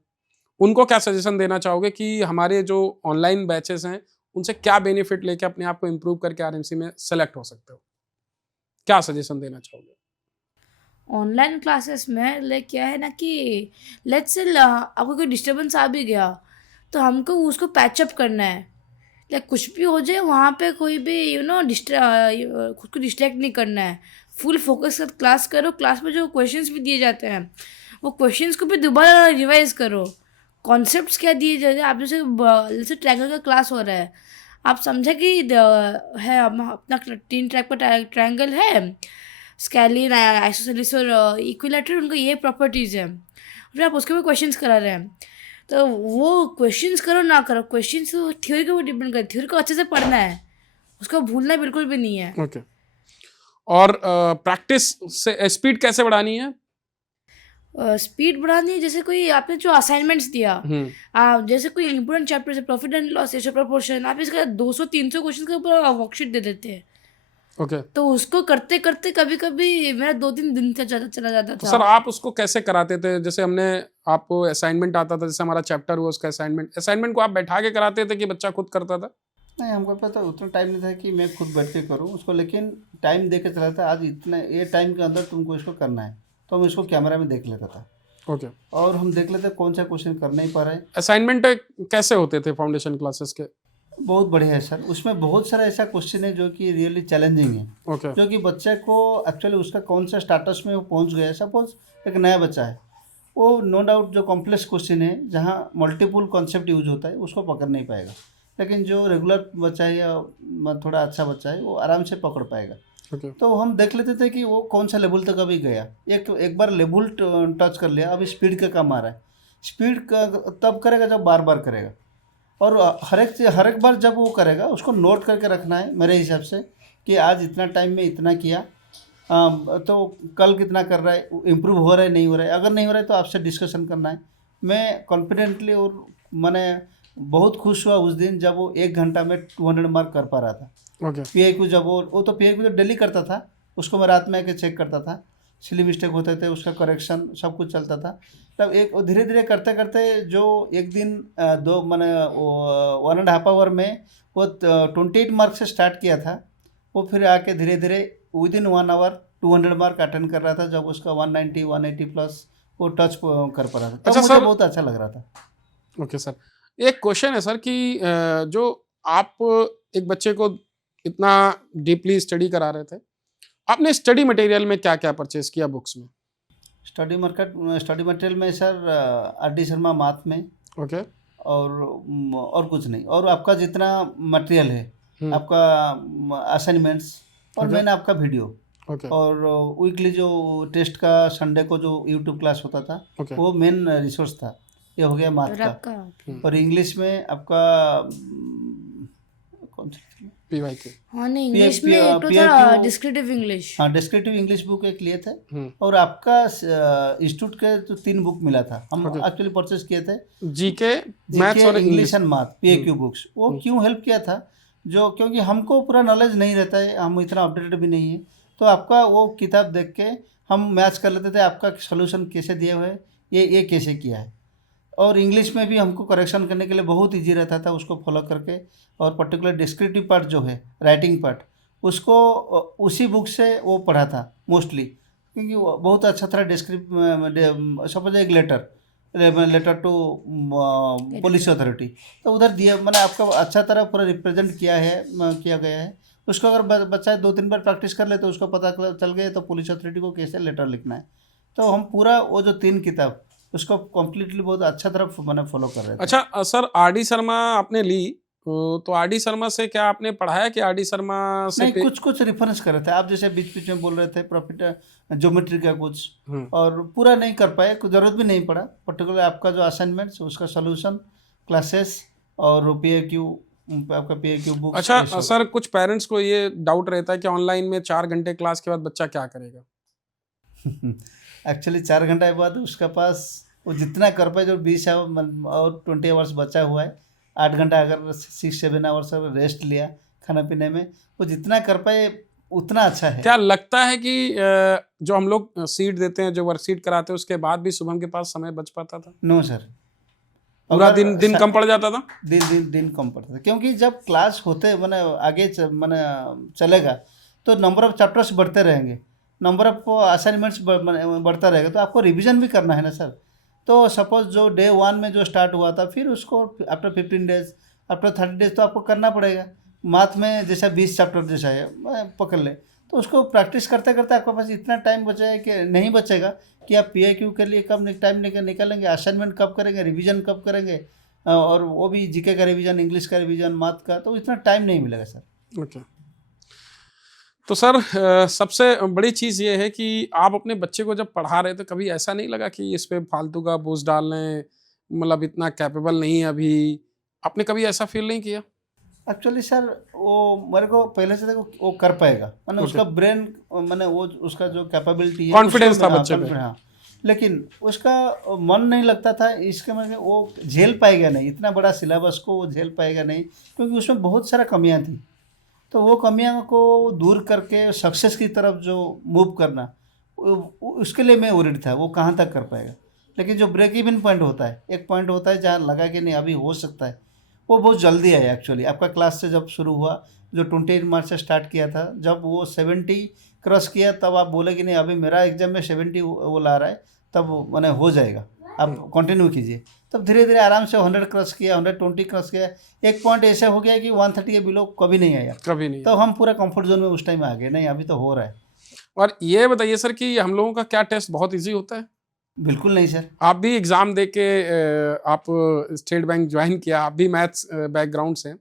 उनको क्या सजेशन देना चाहोगे कि हमारे जो ऑनलाइन बैचेस हैं उनसे क्या बेनिफिट लेके अपने आप को इम्प्रूव करके RMC में सेलेक्ट हो सकते हो? क्या सजेशन देना चाहोगे? ऑनलाइन क्लासेस में लाइक क्या है ना कि लेट्स से आपको कोई डिस्टर्बेंस आ भी गया तो हमको उसको पैचअप करना है। लाइक कुछ भी हो जाए वहाँ पे कोई भी खुद को डिस्ट्रैक्ट नहीं करना है, फुल फोकस कर क्लास करो। क्लास में जो क्वेश्चंस भी दिए जाते हैं वो क्वेश्चंस को भी दोबारा रिवाइज करो, कॉन्सेप्ट्स क्या दिए जाते हैं। आप जैसे ट्रायंगल का क्लास हो रहा है, आप समझे कि है अपना 3 ट्रैक पर ट्रायंगल है, स्केलिन, आइसोसेलेस और इक्विलैटरल, उनका ये प्रॉपर्टीज़ है, फिर आप उसके भी क्वेश्चंस करा रहे हैं। तो वो क्वेश्चंस करो ना करो, क्वेश्चंस तो थ्योरी के ऊपर डिपेंड करता है। थ्योरी को अच्छे से पढ़ना है, उसको भूलना बिल्कुल भी नहीं है। ओके। और प्रैक्टिस से स्पीड कैसे बढ़ानी है? स्पीड बढ़ानी है, जैसे कोई आपने जो असाइनमेंट्स दिया, जैसे कोई इंपॉर्टेंट चैप्टर है profit and loss, ratio proportion, आप इसका 200-300 क्वेश्चन के ऊपर वर्कशीट दे देते हैं। ओके। तो उसको करते करते कभी कभी मेरा 2-3 दिन चला जाता तो था। सर आप उसको कैसे कराते थे? जैसे हमने आपको असाइनमेंट आता था, जैसे हमारा चैप्टर हुआ उसका असाइनमेंट को आप बैठा के कराते थे कि बच्चा खुद करता था? नहीं, हमको पता उतना टाइम नहीं था कि मैं खुद बैठ के करूँ उसको, लेकिन टाइम दे के चला था, आज इतना ये टाइम के अंदर तुमको इसको करना है, तो हम इसको कैमरा में देख लेता था। ओके। और हम देख लेते कौन सा क्वेश्चन कर नहीं पा रहे। असाइनमेंट कैसे होते थे फाउंडेशन क्लासेस के? बहुत बढ़िया है सर, उसमें बहुत सारा ऐसा क्वेश्चन है जो कि रियली चैलेंजिंग है। ओके। जो कि बच्चे को एक्चुअली उसका कौन सा स्टेटस में वो पहुंच गया है। सपोज एक नया बच्चा है, वो नो डाउट जो कॉम्प्लेक्स क्वेश्चन है जहाँ मल्टीपल कॉन्सेप्ट यूज होता है उसको पकड़ नहीं पाएगा, लेकिन जो रेगुलर बच्चा है या थोड़ा अच्छा बच्चा है वो आराम से पकड़ पाएगा। ओके। तो हम देख लेते थे कि वो कौन सा लेवल तक अभी गया। एक बार लेवल टच कर लिया, अभी स्पीड का काम आ रहा है। स्पीड का तब करेगा जब बार बार करेगा, और हर एक बार जब वो करेगा उसको नोट करके रखना है मेरे हिसाब से कि आज इतना टाइम में इतना किया, तो कल कितना कर रहा है, इम्प्रूव हो रहा है नहीं हो रहा है। अगर नहीं हो रहा है तो आपसे डिस्कशन करना है। मैं कॉन्फिडेंटली और मैंने बहुत खुश हुआ उस दिन जब वो 1 घंटा में 200 मार्क कर पा रहा था। ओके। PIQ जब वो तो PIQ तो डेली करता था, उसको मैं रात में आके चेक करता था, सिली मिस्टेक होते थे उसका करेक्शन सब कुछ चलता था। तब एक धीरे धीरे करते करते जो एक दिन 1.5 आवर में वो 28 मार्क से स्टार्ट किया था, वो फिर आके धीरे धीरे विदिन 1 आवर 200 मार्क अटेंड कर रहा था। जब उसका 190 180 प्लस वो टच कर पा रहा था, तब अच्छा मुझे सर, बहुत अच्छा लग रहा था। ओके सर, एक क्वेश्चन है सर कि जो आप एक बच्चे को इतना डीपली स्टडी करा रहे थे, आपने स्टडी मटेरियल में क्या क्या परचेज किया बुक्स में? स्टडी मटेरियल में sir R D Sharma math में, ओके। और कुछ नहीं, और आपका जितना मटेरियल है, आपका असाइनमेंट्स, और ओके। मैंने आपका वीडियो, ओके। और वीकली जो टेस्ट का संडे को जो यूट्यूब क्लास होता था, ओके। वो मेन रिसोर्स था। ये हो गया मैथ और का। आपका और इंग्लिश में आपका कौन सी, पीवाईक्यू। हाँ नहीं, इंग्लिश में एक तो था PIQ, डिस्क्रिप्टिव इंग्लिश। हाँ डिस्क्रिप्टिव इंग्लिश बुक एक लिए थे। और आपका इंस्टीट्यूट के तो 3 बुक मिला था, हम ओके। एक्चुअली परचेज किए थे। जीके, मैथ्स और English English. And math, PIQ books. वो क्यों हेल्प किया था, जो क्योंकि हमको पूरा नॉलेज नहीं रहता है, हम इतना अपडेटेड भी नहीं है, तो आपका वो किताब देख के हम मैच कर लेते थे, आपका सोल्यूशन कैसे दिया हुआ है, ये कैसे किया है। और इंग्लिश में भी हमको करेक्शन करने के लिए बहुत इजी रहता था, उसको फॉलो करके। और पर्टिकुलर डिस्क्रिप्टिव पार्ट जो है, राइटिंग पार्ट, उसको उसी बुक से वो पढ़ा था मोस्टली, क्योंकि वो बहुत अच्छा था। सपोज एक लेटर टू पुलिस अथॉरिटी, तो उधर दिया मैंने आपका अच्छा तरह पूरा रिप्रेजेंट किया गया है। उसको अगर बच्चा 2-3 बार प्रैक्टिस कर ले तो उसको पता चल गया तो पुलिस अथॉरिटी को कैसे लेटर लिखना है। तो हम पूरा वो जो 3 किताब, उसको कम्प्लीटली बहुत अच्छा तरह मैंने फॉलो कर रहे थे। अच्छा सर, आर डी शर्मा आपने ली, तो आर डी शर्मा से क्या आपने पढ़ाया कि आर डी शर्मा से नहीं, कुछ रेफरेंस कर रहे थे आप, जैसे बीच बीच में बोल रहे थे प्रॉफिट ज्योमेट्री का कुछ, और पूरा नहीं कर पाए, कुछ ज़रूरत भी नहीं पड़ा। पर्टिकुलर आपका जो असाइनमेंट्स, उसका सोल्यूशन, क्लासेस, और PIQ, आपका PIQ बुक। अच्छा सर, कुछ पेरेंट्स को ये डाउट रहता है कि ऑनलाइन में 4 घंटे क्लास के बाद बच्चा क्या करेगा? एक्चुअली 4 घंटे के बाद उसके पास वो जितना कर पाए, जो 20 और 20 आवर्स बचा हुआ है, 8 घंटा अगर 6-7 आवर्स अगर रेस्ट लिया खाना पीने में, वो जितना कर पाए उतना अच्छा है। क्या लगता है कि जो हम लोग सीट देते हैं, जो वर्कशीट कराते हैं, उसके बाद भी शुभम के पास समय बच पाता था? नो सर, पूरा दिन कम पड़ जाता था। दिन कम पड़ता था, क्योंकि जब क्लास होते मैंने आगे चलेगा तो नंबर ऑफ चैप्टर्स बढ़ते रहेंगे, नंबर ऑफ असाइनमेंट्स बढ़ता रहेगा, तो आपको रिवीजन भी करना है ना सर। तो सपोज जो डे 1 में जो स्टार्ट हुआ था, फिर उसको आफ्टर 15 डेज, आफ्टर 30 डेज तो आपको करना पड़ेगा। मैथ में जैसा 20 चैप्टर जैसा है पकड़ ले, तो उसको प्रैक्टिस करते करते आपके पास इतना टाइम बचेगा कि नहीं बचेगा कि आप PIQ के लिए कब टाइम निकालेंगे, असाइनमेंट कब करेंगे, रिवीजन कब करेंगे, और वो भी जीके का रिवीजन, इंग्लिश का रिवीजन, मैथ का, तो इतना टाइम नहीं मिलेगा सर। ओके। तो सर, सबसे बड़ी चीज़ ये है कि आप अपने बच्चे को जब पढ़ा रहे थे, कभी ऐसा नहीं लगा कि इस पे फालतू का बोझ डाल रहे हैं, मतलब इतना कैपेबल नहीं है अभी? आपने कभी ऐसा फील नहीं किया? एक्चुअली सर, वो मेरे को पहले से देखो वो कर पाएगा, मैंने Okay. उसका ब्रेन, मैंने वो उसका जो कैपेबिलिटी है, Confidence था हाँ, बच्चे पे। confidence, हाँ। लेकिन उसका मन नहीं लगता था, इसके मतलब वो झेल पाएगा नहीं, इतना बड़ा सिलेबस को वो झेल पाएगा नहीं, क्योंकि उसमें बहुत सारा कमियां थी। तो वो कमियां को दूर करके सक्सेस की तरफ जो मूव करना, उसके लिए मैं वरीड था, वो कहाँ तक कर पाएगा। लेकिन जो ब्रेक इवन पॉइंट होता है, एक पॉइंट होता है जहाँ लगा कि नहीं अभी हो सकता है, वो बहुत जल्दी आया। एक्चुअली आपका क्लास से जब शुरू हुआ, जो 28 मार्च से स्टार्ट किया था, जब वो 70 क्रॉस किया, तब आप बोले कि नहीं अभी मेरा एग्जाम में 70 वो ला रहा है, तब मैंने हो जाएगा, आप कंटिन्यू कीजिए। तब धीरे धीरे आराम से 100 क्रॉस किया, 120 क्रॉस किया, एक पॉइंट ऐसा हो गया कि 130 के बिलो कभी नहीं आया, कभी नहीं। तो हम पूरा कंफर्ट जोन में उस टाइम आ गए, नहीं अभी तो हो रहा है। और ये बताइए सर कि हम लोगों का क्या टेस्ट बहुत इजी होता है? बिल्कुल नहीं सर। आप भी एग्जाम दे के आप स्टेट बैंक ज्वाइन किया, आप भी मैथ्स बैकग्राउंड से,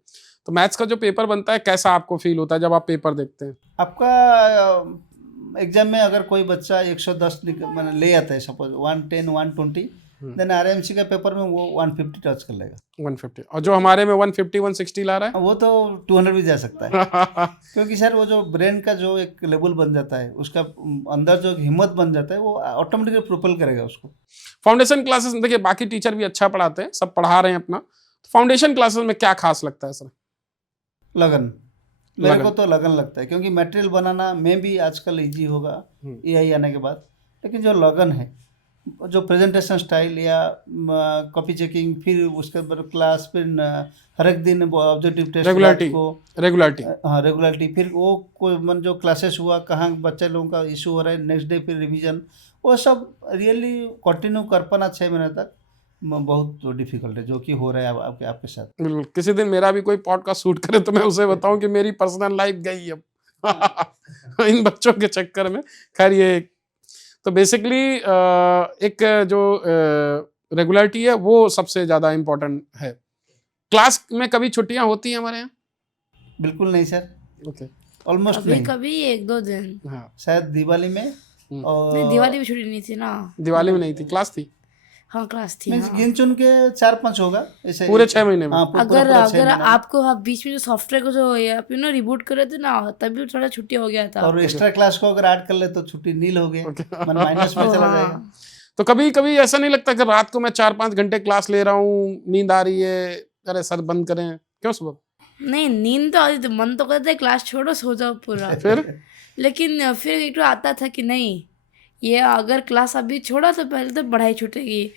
तो मैथ्स का जो पेपर बनता है, कैसा आपको फील होता है जब आप पेपर देखते हैं? आपका एग्जाम में अगर कोई बच्चा 110 मैंने ले आता है, सपोज 110 120, देन RMC का पेपर में वो 150 टच कर लेगा, 150। और जो हमारे में 150 160 ला रहा वो तो 200 भी जा सकता है। क्योंकि सर वो जो ब्रेन का जो एक लेवल बन जाता है, उसका अंदर जो हिम्मत बन जाता है, वो ऑटोमेटिकली प्रोपेल करेगा उसको। फाउंडेशन क्लासेस, देखिए बाकी टीचर भी अच्छा पढ़ाते हैं, सब पढ़ा रहे हैं अपना, तो फाउंडेशन क्लासेस में क्या खास लगता है सर? लगन, मेरे को तो लगन लगता है, क्योंकि मटेरियल बनाना में भी आजकल इजी होगा AI आने के बाद, लेकिन जो लगन है, जो प्रेजेंटेशन स्टाइल या कॉपी चेकिंग, फिर उसके बाद क्लास, फिर हर एक दिन ऑब्जेक्टिव टेस्ट रेगुलरिटी, हाँ रेगुलरिटी, फिर वो कोई जो क्लासेस हुआ, कहाँ बच्चे लोगों का इशू हो रहा है, नेक्स्ट डे फिर रिवीजन, वो सब रियली कंटिन्यू कर पाना 6 महीने तक बहुत डिफिकल्ट है, जो कि हो रहा है आपके आपके साथ। बिल्कुल, किसी दिन मेरा भी कोई पॉडकास्ट शूट करे तो मैं उसे बताऊं कि मेरी पर्सनल लाइफ गई अब इन बच्चों के चक्कर में। खैर ये तो बेसिकली एक जो रेगुलरिटी है वो सबसे ज्यादा इम्पोर्टेंट है। क्लास में कभी छुट्टियां होती हैं हमारे यहाँ? बिल्कुल नहीं सर, ओके। ऑलमोस्ट कभी नहीं। कभी 1-2 दिन। हाँ, शायद दिवाली में नहीं, और दिवाली भी छुट्टी नहीं थी ना। दिवाली में नहीं थी, क्लास थी हाँ क्लास थी। मीन्स हाँ गिन चुन के 4-5 होगा ऐसे। पूरे 6 महीने में। हाँ, अगर पूरा 6 अगर महीना में। आपको आप बीच में जो सॉफ्टवेयर को जो रिबूट करे थे ना, तभी थोड़ा छुट्टी हो गया था। और एक्स्ट्रा क्लास को अगर ऐड कर ले तो छुट्टी नील हो गया, Okay. मन माइनस में ओ, चला हाँ। जाएगा। तो कभी कभी ऐसा नहीं लगता कि रात को मैं 4-5 घंटे क्लास ले रहा हूँ, नींद आ रही है, अरे सर बंद करें, क्यों सुबह? नहीं, नींद तो आती थी, मन तो करता है क्लास छोड़ो सो जाओ पूरा। फिर लेकिन फिर एक तो आता था कि नहीं, ये अगर क्लास अभी छोड़ा तो पहले तो पढ़ाई छूटेगी,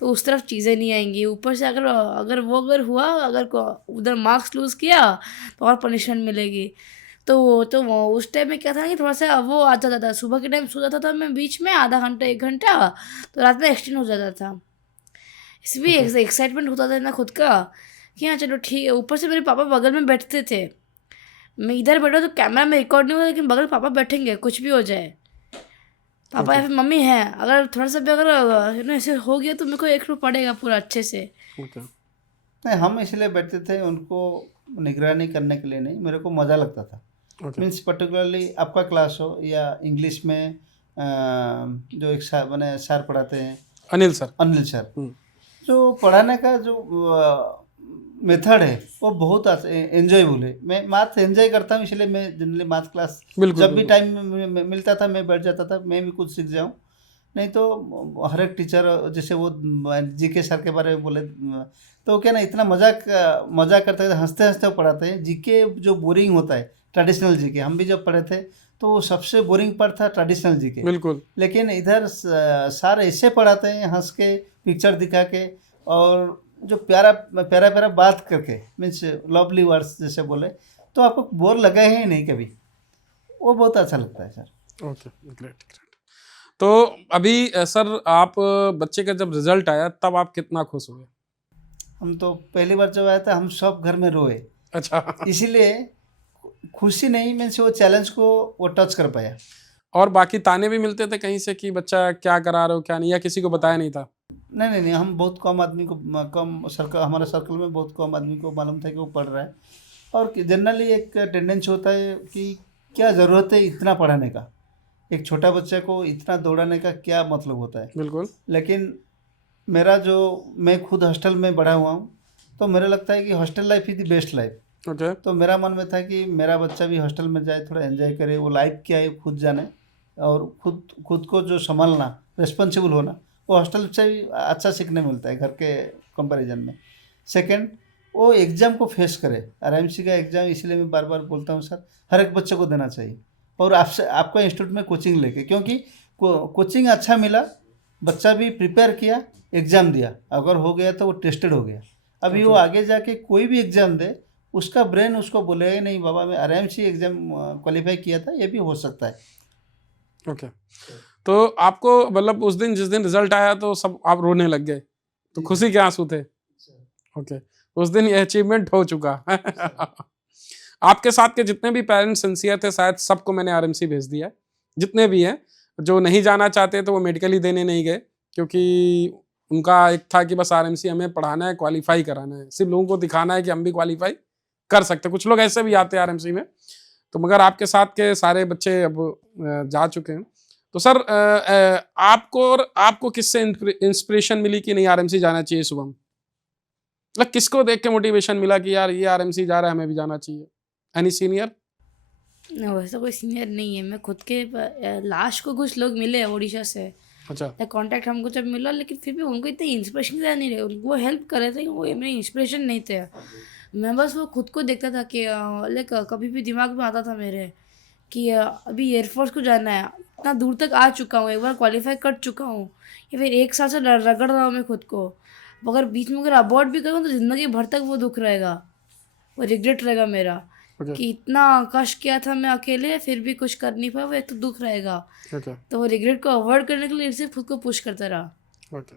तो उस तरफ चीज़ें नहीं आएंगी। ऊपर से अगर अगर वो अगर हुआ, अगर उधर मार्क्स लूज़ किया तो और पनिशमेंट मिलेगी। तो वो उस टाइम में क्या था कि थोड़ा सा वो आ जाता था, सुबह के टाइम सो जाता था मैं बीच में आधा घंटा 1 घंटा, तो रात में एक्सटेंड हो जाता था। इसमें भी एक्साइटमेंट होता था ना खुद का कि हाँ चलो ठीक है। ऊपर से मेरे पापा बगल में बैठते थे, मैं इधर बैठा तो कैमरा में रिकॉर्ड नहीं हुआ, लेकिन बगल पापा बैठेंगे कुछ भी हो जाए। पापा या फिर मम्मी है, अगर थोड़ा सा भी अगर ऐसे हो गया तो मेरे को एक पड़ेगा पूरा अच्छे से। Okay. नहीं, हम इसलिए बैठते थे उनको निगरानी करने के लिए नहीं, मेरे को मज़ा लगता था। Okay. मीन्स पर्टिकुलरली आपका क्लास हो या इंग्लिश में जो एक सर मैंने सर पढ़ाते हैं, अनिल सर। अनिल सर, जो पढ़ाने का जो मेथड है वो बहुत एंजॉयबल है। मैं मैथ एंजॉय करता हूँ, इसलिए मैं जनरली मैथ क्लास बिल्कुल, जब भी टाइम मिलता था मैं बैठ जाता था, मैं भी कुछ सीख जाऊँ। नहीं तो हर एक टीचर जैसे वो जीके सर के बारे में बोले तो क्या ना, इतना मजाक करते थे, हंसते हंसते वो पढ़ाते हैं। जीके जो बोरिंग होता है, ट्रेडिशनल जीके हम भी जब पढ़े थे तो वो सबसे बोरिंग पार्ट था ट्रेडिशनल जीके। बिल्कुल। लेकिन इधर सर ऐसे पढ़ाते हैं हंस के, पिक्चर दिखा के, और जो प्यारा प्यारा प्यारा बात करके, मीन्स लवली वर्ड्स जैसे बोले, तो आपको बोर लगा ही नहीं कभी। वो बहुत अच्छा लगता है सर। Okay, great. तो अभी सर आप बच्चे का जब रिजल्ट आया तब आप कितना खुश हुए? हम तो पहली बार जब आया था हम सब घर में रोए। अच्छा। इसीलिए खुशी नहीं, मीन्स वो चैलेंज को वो टच कर पाया। और बाकी ताने भी मिलते थे कहीं से कि बच्चा क्या करा रहे हो क्या नहीं, या किसी को बताया नहीं था? नहीं, हम बहुत कम आदमी को, कम सर्कल, हमारे सर्कल में बहुत कम आदमी को मालूम था कि वो पढ़ रहा है। और जनरली एक टेंडेंसी होता है कि क्या ज़रूरत है इतना पढ़ाने का, एक छोटा बच्चे को इतना दौड़ाने का क्या मतलब होता है। बिल्कुल। लेकिन मेरा जो, मैं खुद हॉस्टल में बड़ा हुआ हूँ, तो मेरा लगता है कि hostel life is the best life. Okay. तो मेरा मन में था कि मेरा बच्चा भी हॉस्टल में जाए, थोड़ा एंजॉय करे, वो लाइफ क्या है खुद जाने, और खुद को जो संभालना, रिस्पॉन्सिबल होना, वो हॉस्टल से भी अच्छा सीखने मिलता है घर के कंपैरिजन में। सेकंड, वो एग्ज़ाम को फेस करे, आरएमसी का एग्ज़ाम, इसलिए मैं बार बार बोलता हूँ सर, हर एक बच्चे को देना चाहिए। और आपसे आपका इंस्टीट्यूट में कोचिंग लेके, क्योंकि कोचिंग अच्छा मिला, बच्चा भी प्रिपेयर किया, एग्ज़ाम दिया, अगर हो गया तो वो टेस्टेड हो गया। अभी वो आगे जाके कोई भी एग्ज़ाम दे, उसका ब्रेन उसको बोलेगा नहीं बाबा मैं आरएमसी एग्ज़ाम क्वालिफाई किया था, ये भी हो सकता है। ओके। तो आपको मतलब उस दिन जिस दिन रिजल्ट आया तो सब आप रोने लग गए, तो खुशी के आंसू थे? ओके, उस दिन ये अचीवमेंट हो चुका। आपके साथ के जितने भी पेरेंट्स सिंसियर थे शायद सबको मैंने आरएमसी भेज दिया है, जितने भी हैं। जो नहीं जाना चाहते तो वो मेडिकली देने नहीं गए, क्योंकि उनका एक था कि बस आरएमसी हमें पढ़ाना है, क्वालिफाई कराना है, सिर्फ लोगों को दिखाना है कि हम भी क्वालिफाई कर सकते हैं। कुछ लोग ऐसे भी आते हैं आरएमसी में, तो मगर आपके साथ के सारे बच्चे अब जा चुके हैं। तो सर आपको किससे इंस्पिरेशन मिली कि नहीं आरएमसी जाना चाहिए शुभम? मतलब किसको देख के मोटिवेशन मिला कि यार ये आरएमसी जा रहा है, हमें भी जाना चाहिए? Any senior? वैसा कोई सीनियर नहीं है, मैं खुद के लास्ट को कुछ लोग मिले उड़ीसा से। अच्छा। कांटेक्ट हमको जब मिला, लेकिन फिर भी उनको इतनी इंस्पिरेशन नहीं रहे, उनको वो हेल्प कर रहे थे, वो मेरे इंस्पिरेशन नहीं थे। मैं बस वो खुद को देखता था कि लाइक कभी भी दिमाग में आता था मेरे कि अभी एयरफोर्स को जाना है, इतना दूर तक आ चुका हूँ, एक बार क्वालिफाई कर चुका हूँ, या फिर 1 साल से रगड़ रहा हूँ मैं खुद को। अगर बीच में अगर अबॉर्ड भी करूँ तो ज़िंदगी भर तक वो दुख रहेगा, वो रिग्रेट रहेगा मेरा Okay. कि इतना कष्ट किया था मैं अकेले, फिर भी कुछ कर नहीं पाया, वो एक तो दुख रहेगा। Okay. तो वो रिग्रेट को अवॉइड करने के लिए सिर्फ खुद को पुश करता रहा। Okay.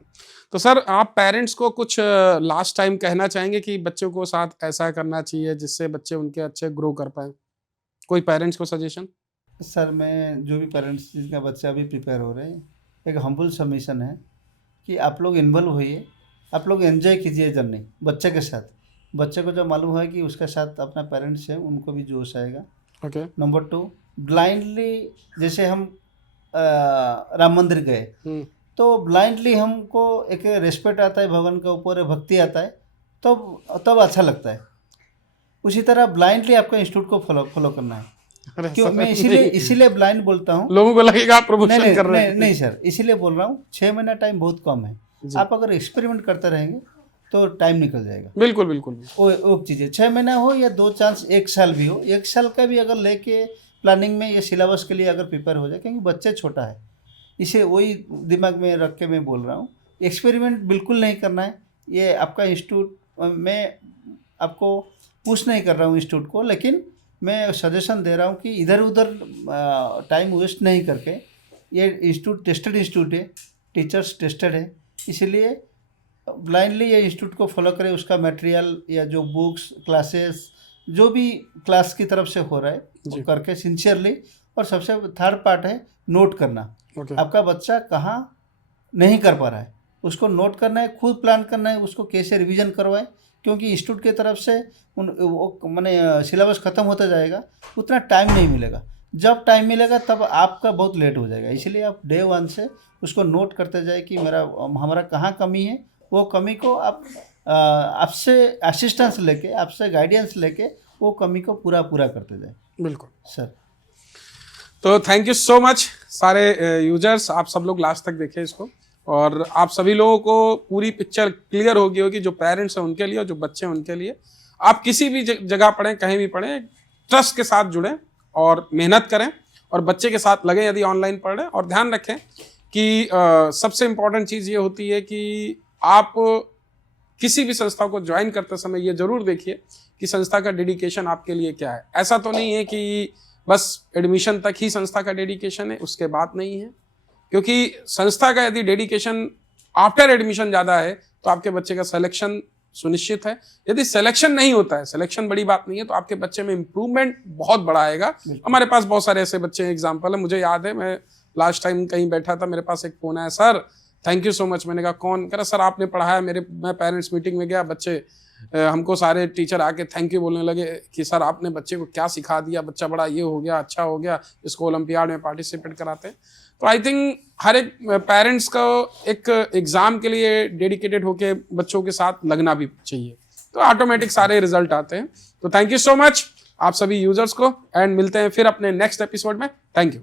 तो सर आप पेरेंट्स को कुछ लास्ट टाइम कहना चाहेंगे कि बच्चों को साथ ऐसा करना चाहिए जिससे बच्चे उनके अच्छे ग्रो कर पाए? कोई पेरेंट्स को सजेशन? सर मैं जो भी पेरेंट्स जिनका बच्चा अभी प्रिपेयर हो रहे हैं, एक हम्बल सबमिशन है कि आप लोग इन्वॉल्व होइए, आप लोग एंजॉय कीजिए जर्नी बच्चे के साथ। बच्चे को जब मालूम है कि उसके साथ अपना पेरेंट्स है, उनको भी जोश आएगा। ओके। नंबर 2, ब्लाइंडली जैसे हम राम मंदिर गए तो ब्लाइंडली हमको एक रेस्पेक्ट आता है भगवान के ऊपर, भक्ति आता है, तब अच्छा लगता है। उसी तरह ब्लाइंडली आपका इंस्टीट्यूट को फॉलो करना है। क्यों मैं इसीलिए ब्लाइंड बोलता हूँ, लोगों को लगेगा आप प्रमोशन कर रहे हैं। नहीं सर, इसीलिए बोल रहा हूँ 6 महीना टाइम बहुत कम है। आप अगर एक्सपेरिमेंट करते रहेंगे तो टाइम निकल जाएगा। बिल्कुल बिल्कुल। वो चीज़ 6 महीना हो या 2 चांस 1 साल भी हो, 1 साल का भी अगर लेके प्लानिंग में या सिलेबस के लिए अगर प्रिपेयर हो जाए, क्योंकि बच्चे छोटा है, इसे वही दिमाग में रख के मैं बोल रहा हूँ। एक्सपेरिमेंट बिल्कुल नहीं करना है। ये आपका इंस्टीट्यूट, मैं आपको पुश नहीं कर रहा हूँ इंस्टीट्यूट को, लेकिन मैं सजेशन दे रहा हूँ कि इधर उधर टाइम वेस्ट नहीं करके, ये इंस्टीट्यूट टेस्टेड इंस्टीट्यूट है, टीचर्स टेस्टेड है, इसलिए ब्लाइंडली ये इंस्टीट्यूट को फॉलो करें। उसका मटेरियल या जो बुक्स क्लासेस जो भी क्लास की तरफ से हो रहा है वो करके सिंसियरली। और सबसे थर्ड पार्ट है नोट करना। आपका बच्चा कहाँ नहीं कर पा रहा है उसको नोट करना है, खुद प्लान करना है उसको कैसे रिवीजन करवाएं, क्योंकि इंस्टीट्यूट की तरफ से मैंने सिलेबस ख़त्म होता जाएगा, उतना टाइम नहीं मिलेगा। जब टाइम मिलेगा तब आपका बहुत लेट हो जाएगा। इसलिए आप डे 1 से उसको नोट करते जाए कि हमारा कहाँ कमी है, वो कमी को आप आपसे असिस्टेंस लेके, आपसे गाइडेंस लेके वो कमी को पूरा करते जाए। बिल्कुल सर। तो थैंक यू सो मच सारे यूजर्स, आप सब लोग लास्ट तक देखें इसको, और आप सभी लोगों को पूरी पिक्चर क्लियर होगी होगी, जो पेरेंट्स हैं उनके लिए और जो बच्चे हैं उनके लिए। आप किसी भी जगह पढ़ें, कहीं भी पढ़ें, ट्रस्ट के साथ जुड़ें और मेहनत करें और बच्चे के साथ लगें यदि ऑनलाइन पढ़ रहे हैं। और ध्यान रखें कि सबसे इम्पॉर्टेंट चीज़ ये होती है कि आप किसी भी संस्था को ज्वाइन करते समय ये जरूर देखिए कि संस्था का डेडिकेशन आपके लिए क्या है। ऐसा तो नहीं है कि बस एडमिशन तक ही संस्था का डेडिकेशन है, उसके बाद नहीं है, क्योंकि संस्था का यदि डेडिकेशन आफ्टर एडमिशन ज़्यादा है तो आपके बच्चे का सिलेक्शन सुनिश्चित है। यदि सिलेक्शन नहीं होता है, सिलेक्शन बड़ी बात नहीं है, तो आपके बच्चे में इम्प्रूवमेंट बहुत बड़ा आएगा। हमारे पास बहुत सारे ऐसे बच्चे एग्जाम्पल है। मुझे याद है, मैं लास्ट टाइम कहीं बैठा था, मेरे पास एक फोन आया, sir thank you so much. मैंने कहा कौन? कह रहा सर आपने पढ़ाया। मैं पेरेंट्स मीटिंग में गया, बच्चे हमको सारे टीचर आके थैंक यू बोलने लगे कि सर आपने बच्चे को क्या सिखा दिया, बच्चा बड़ा ये हो गया, अच्छा हो गया, इसको ओलंपियाड में पार्टिसिपेट कराते हैं। तो आई थिंक हर एक पेरेंट्स को एक एग्जाम के लिए डेडिकेटेड होके बच्चों के साथ लगना भी चाहिए, तो ऑटोमेटिक सारे रिजल्ट आते हैं। तो थैंक यू सो मच आप सभी यूजर्स को, एंड मिलते हैं फिर अपने नेक्स्ट एपिसोड में। Thank you.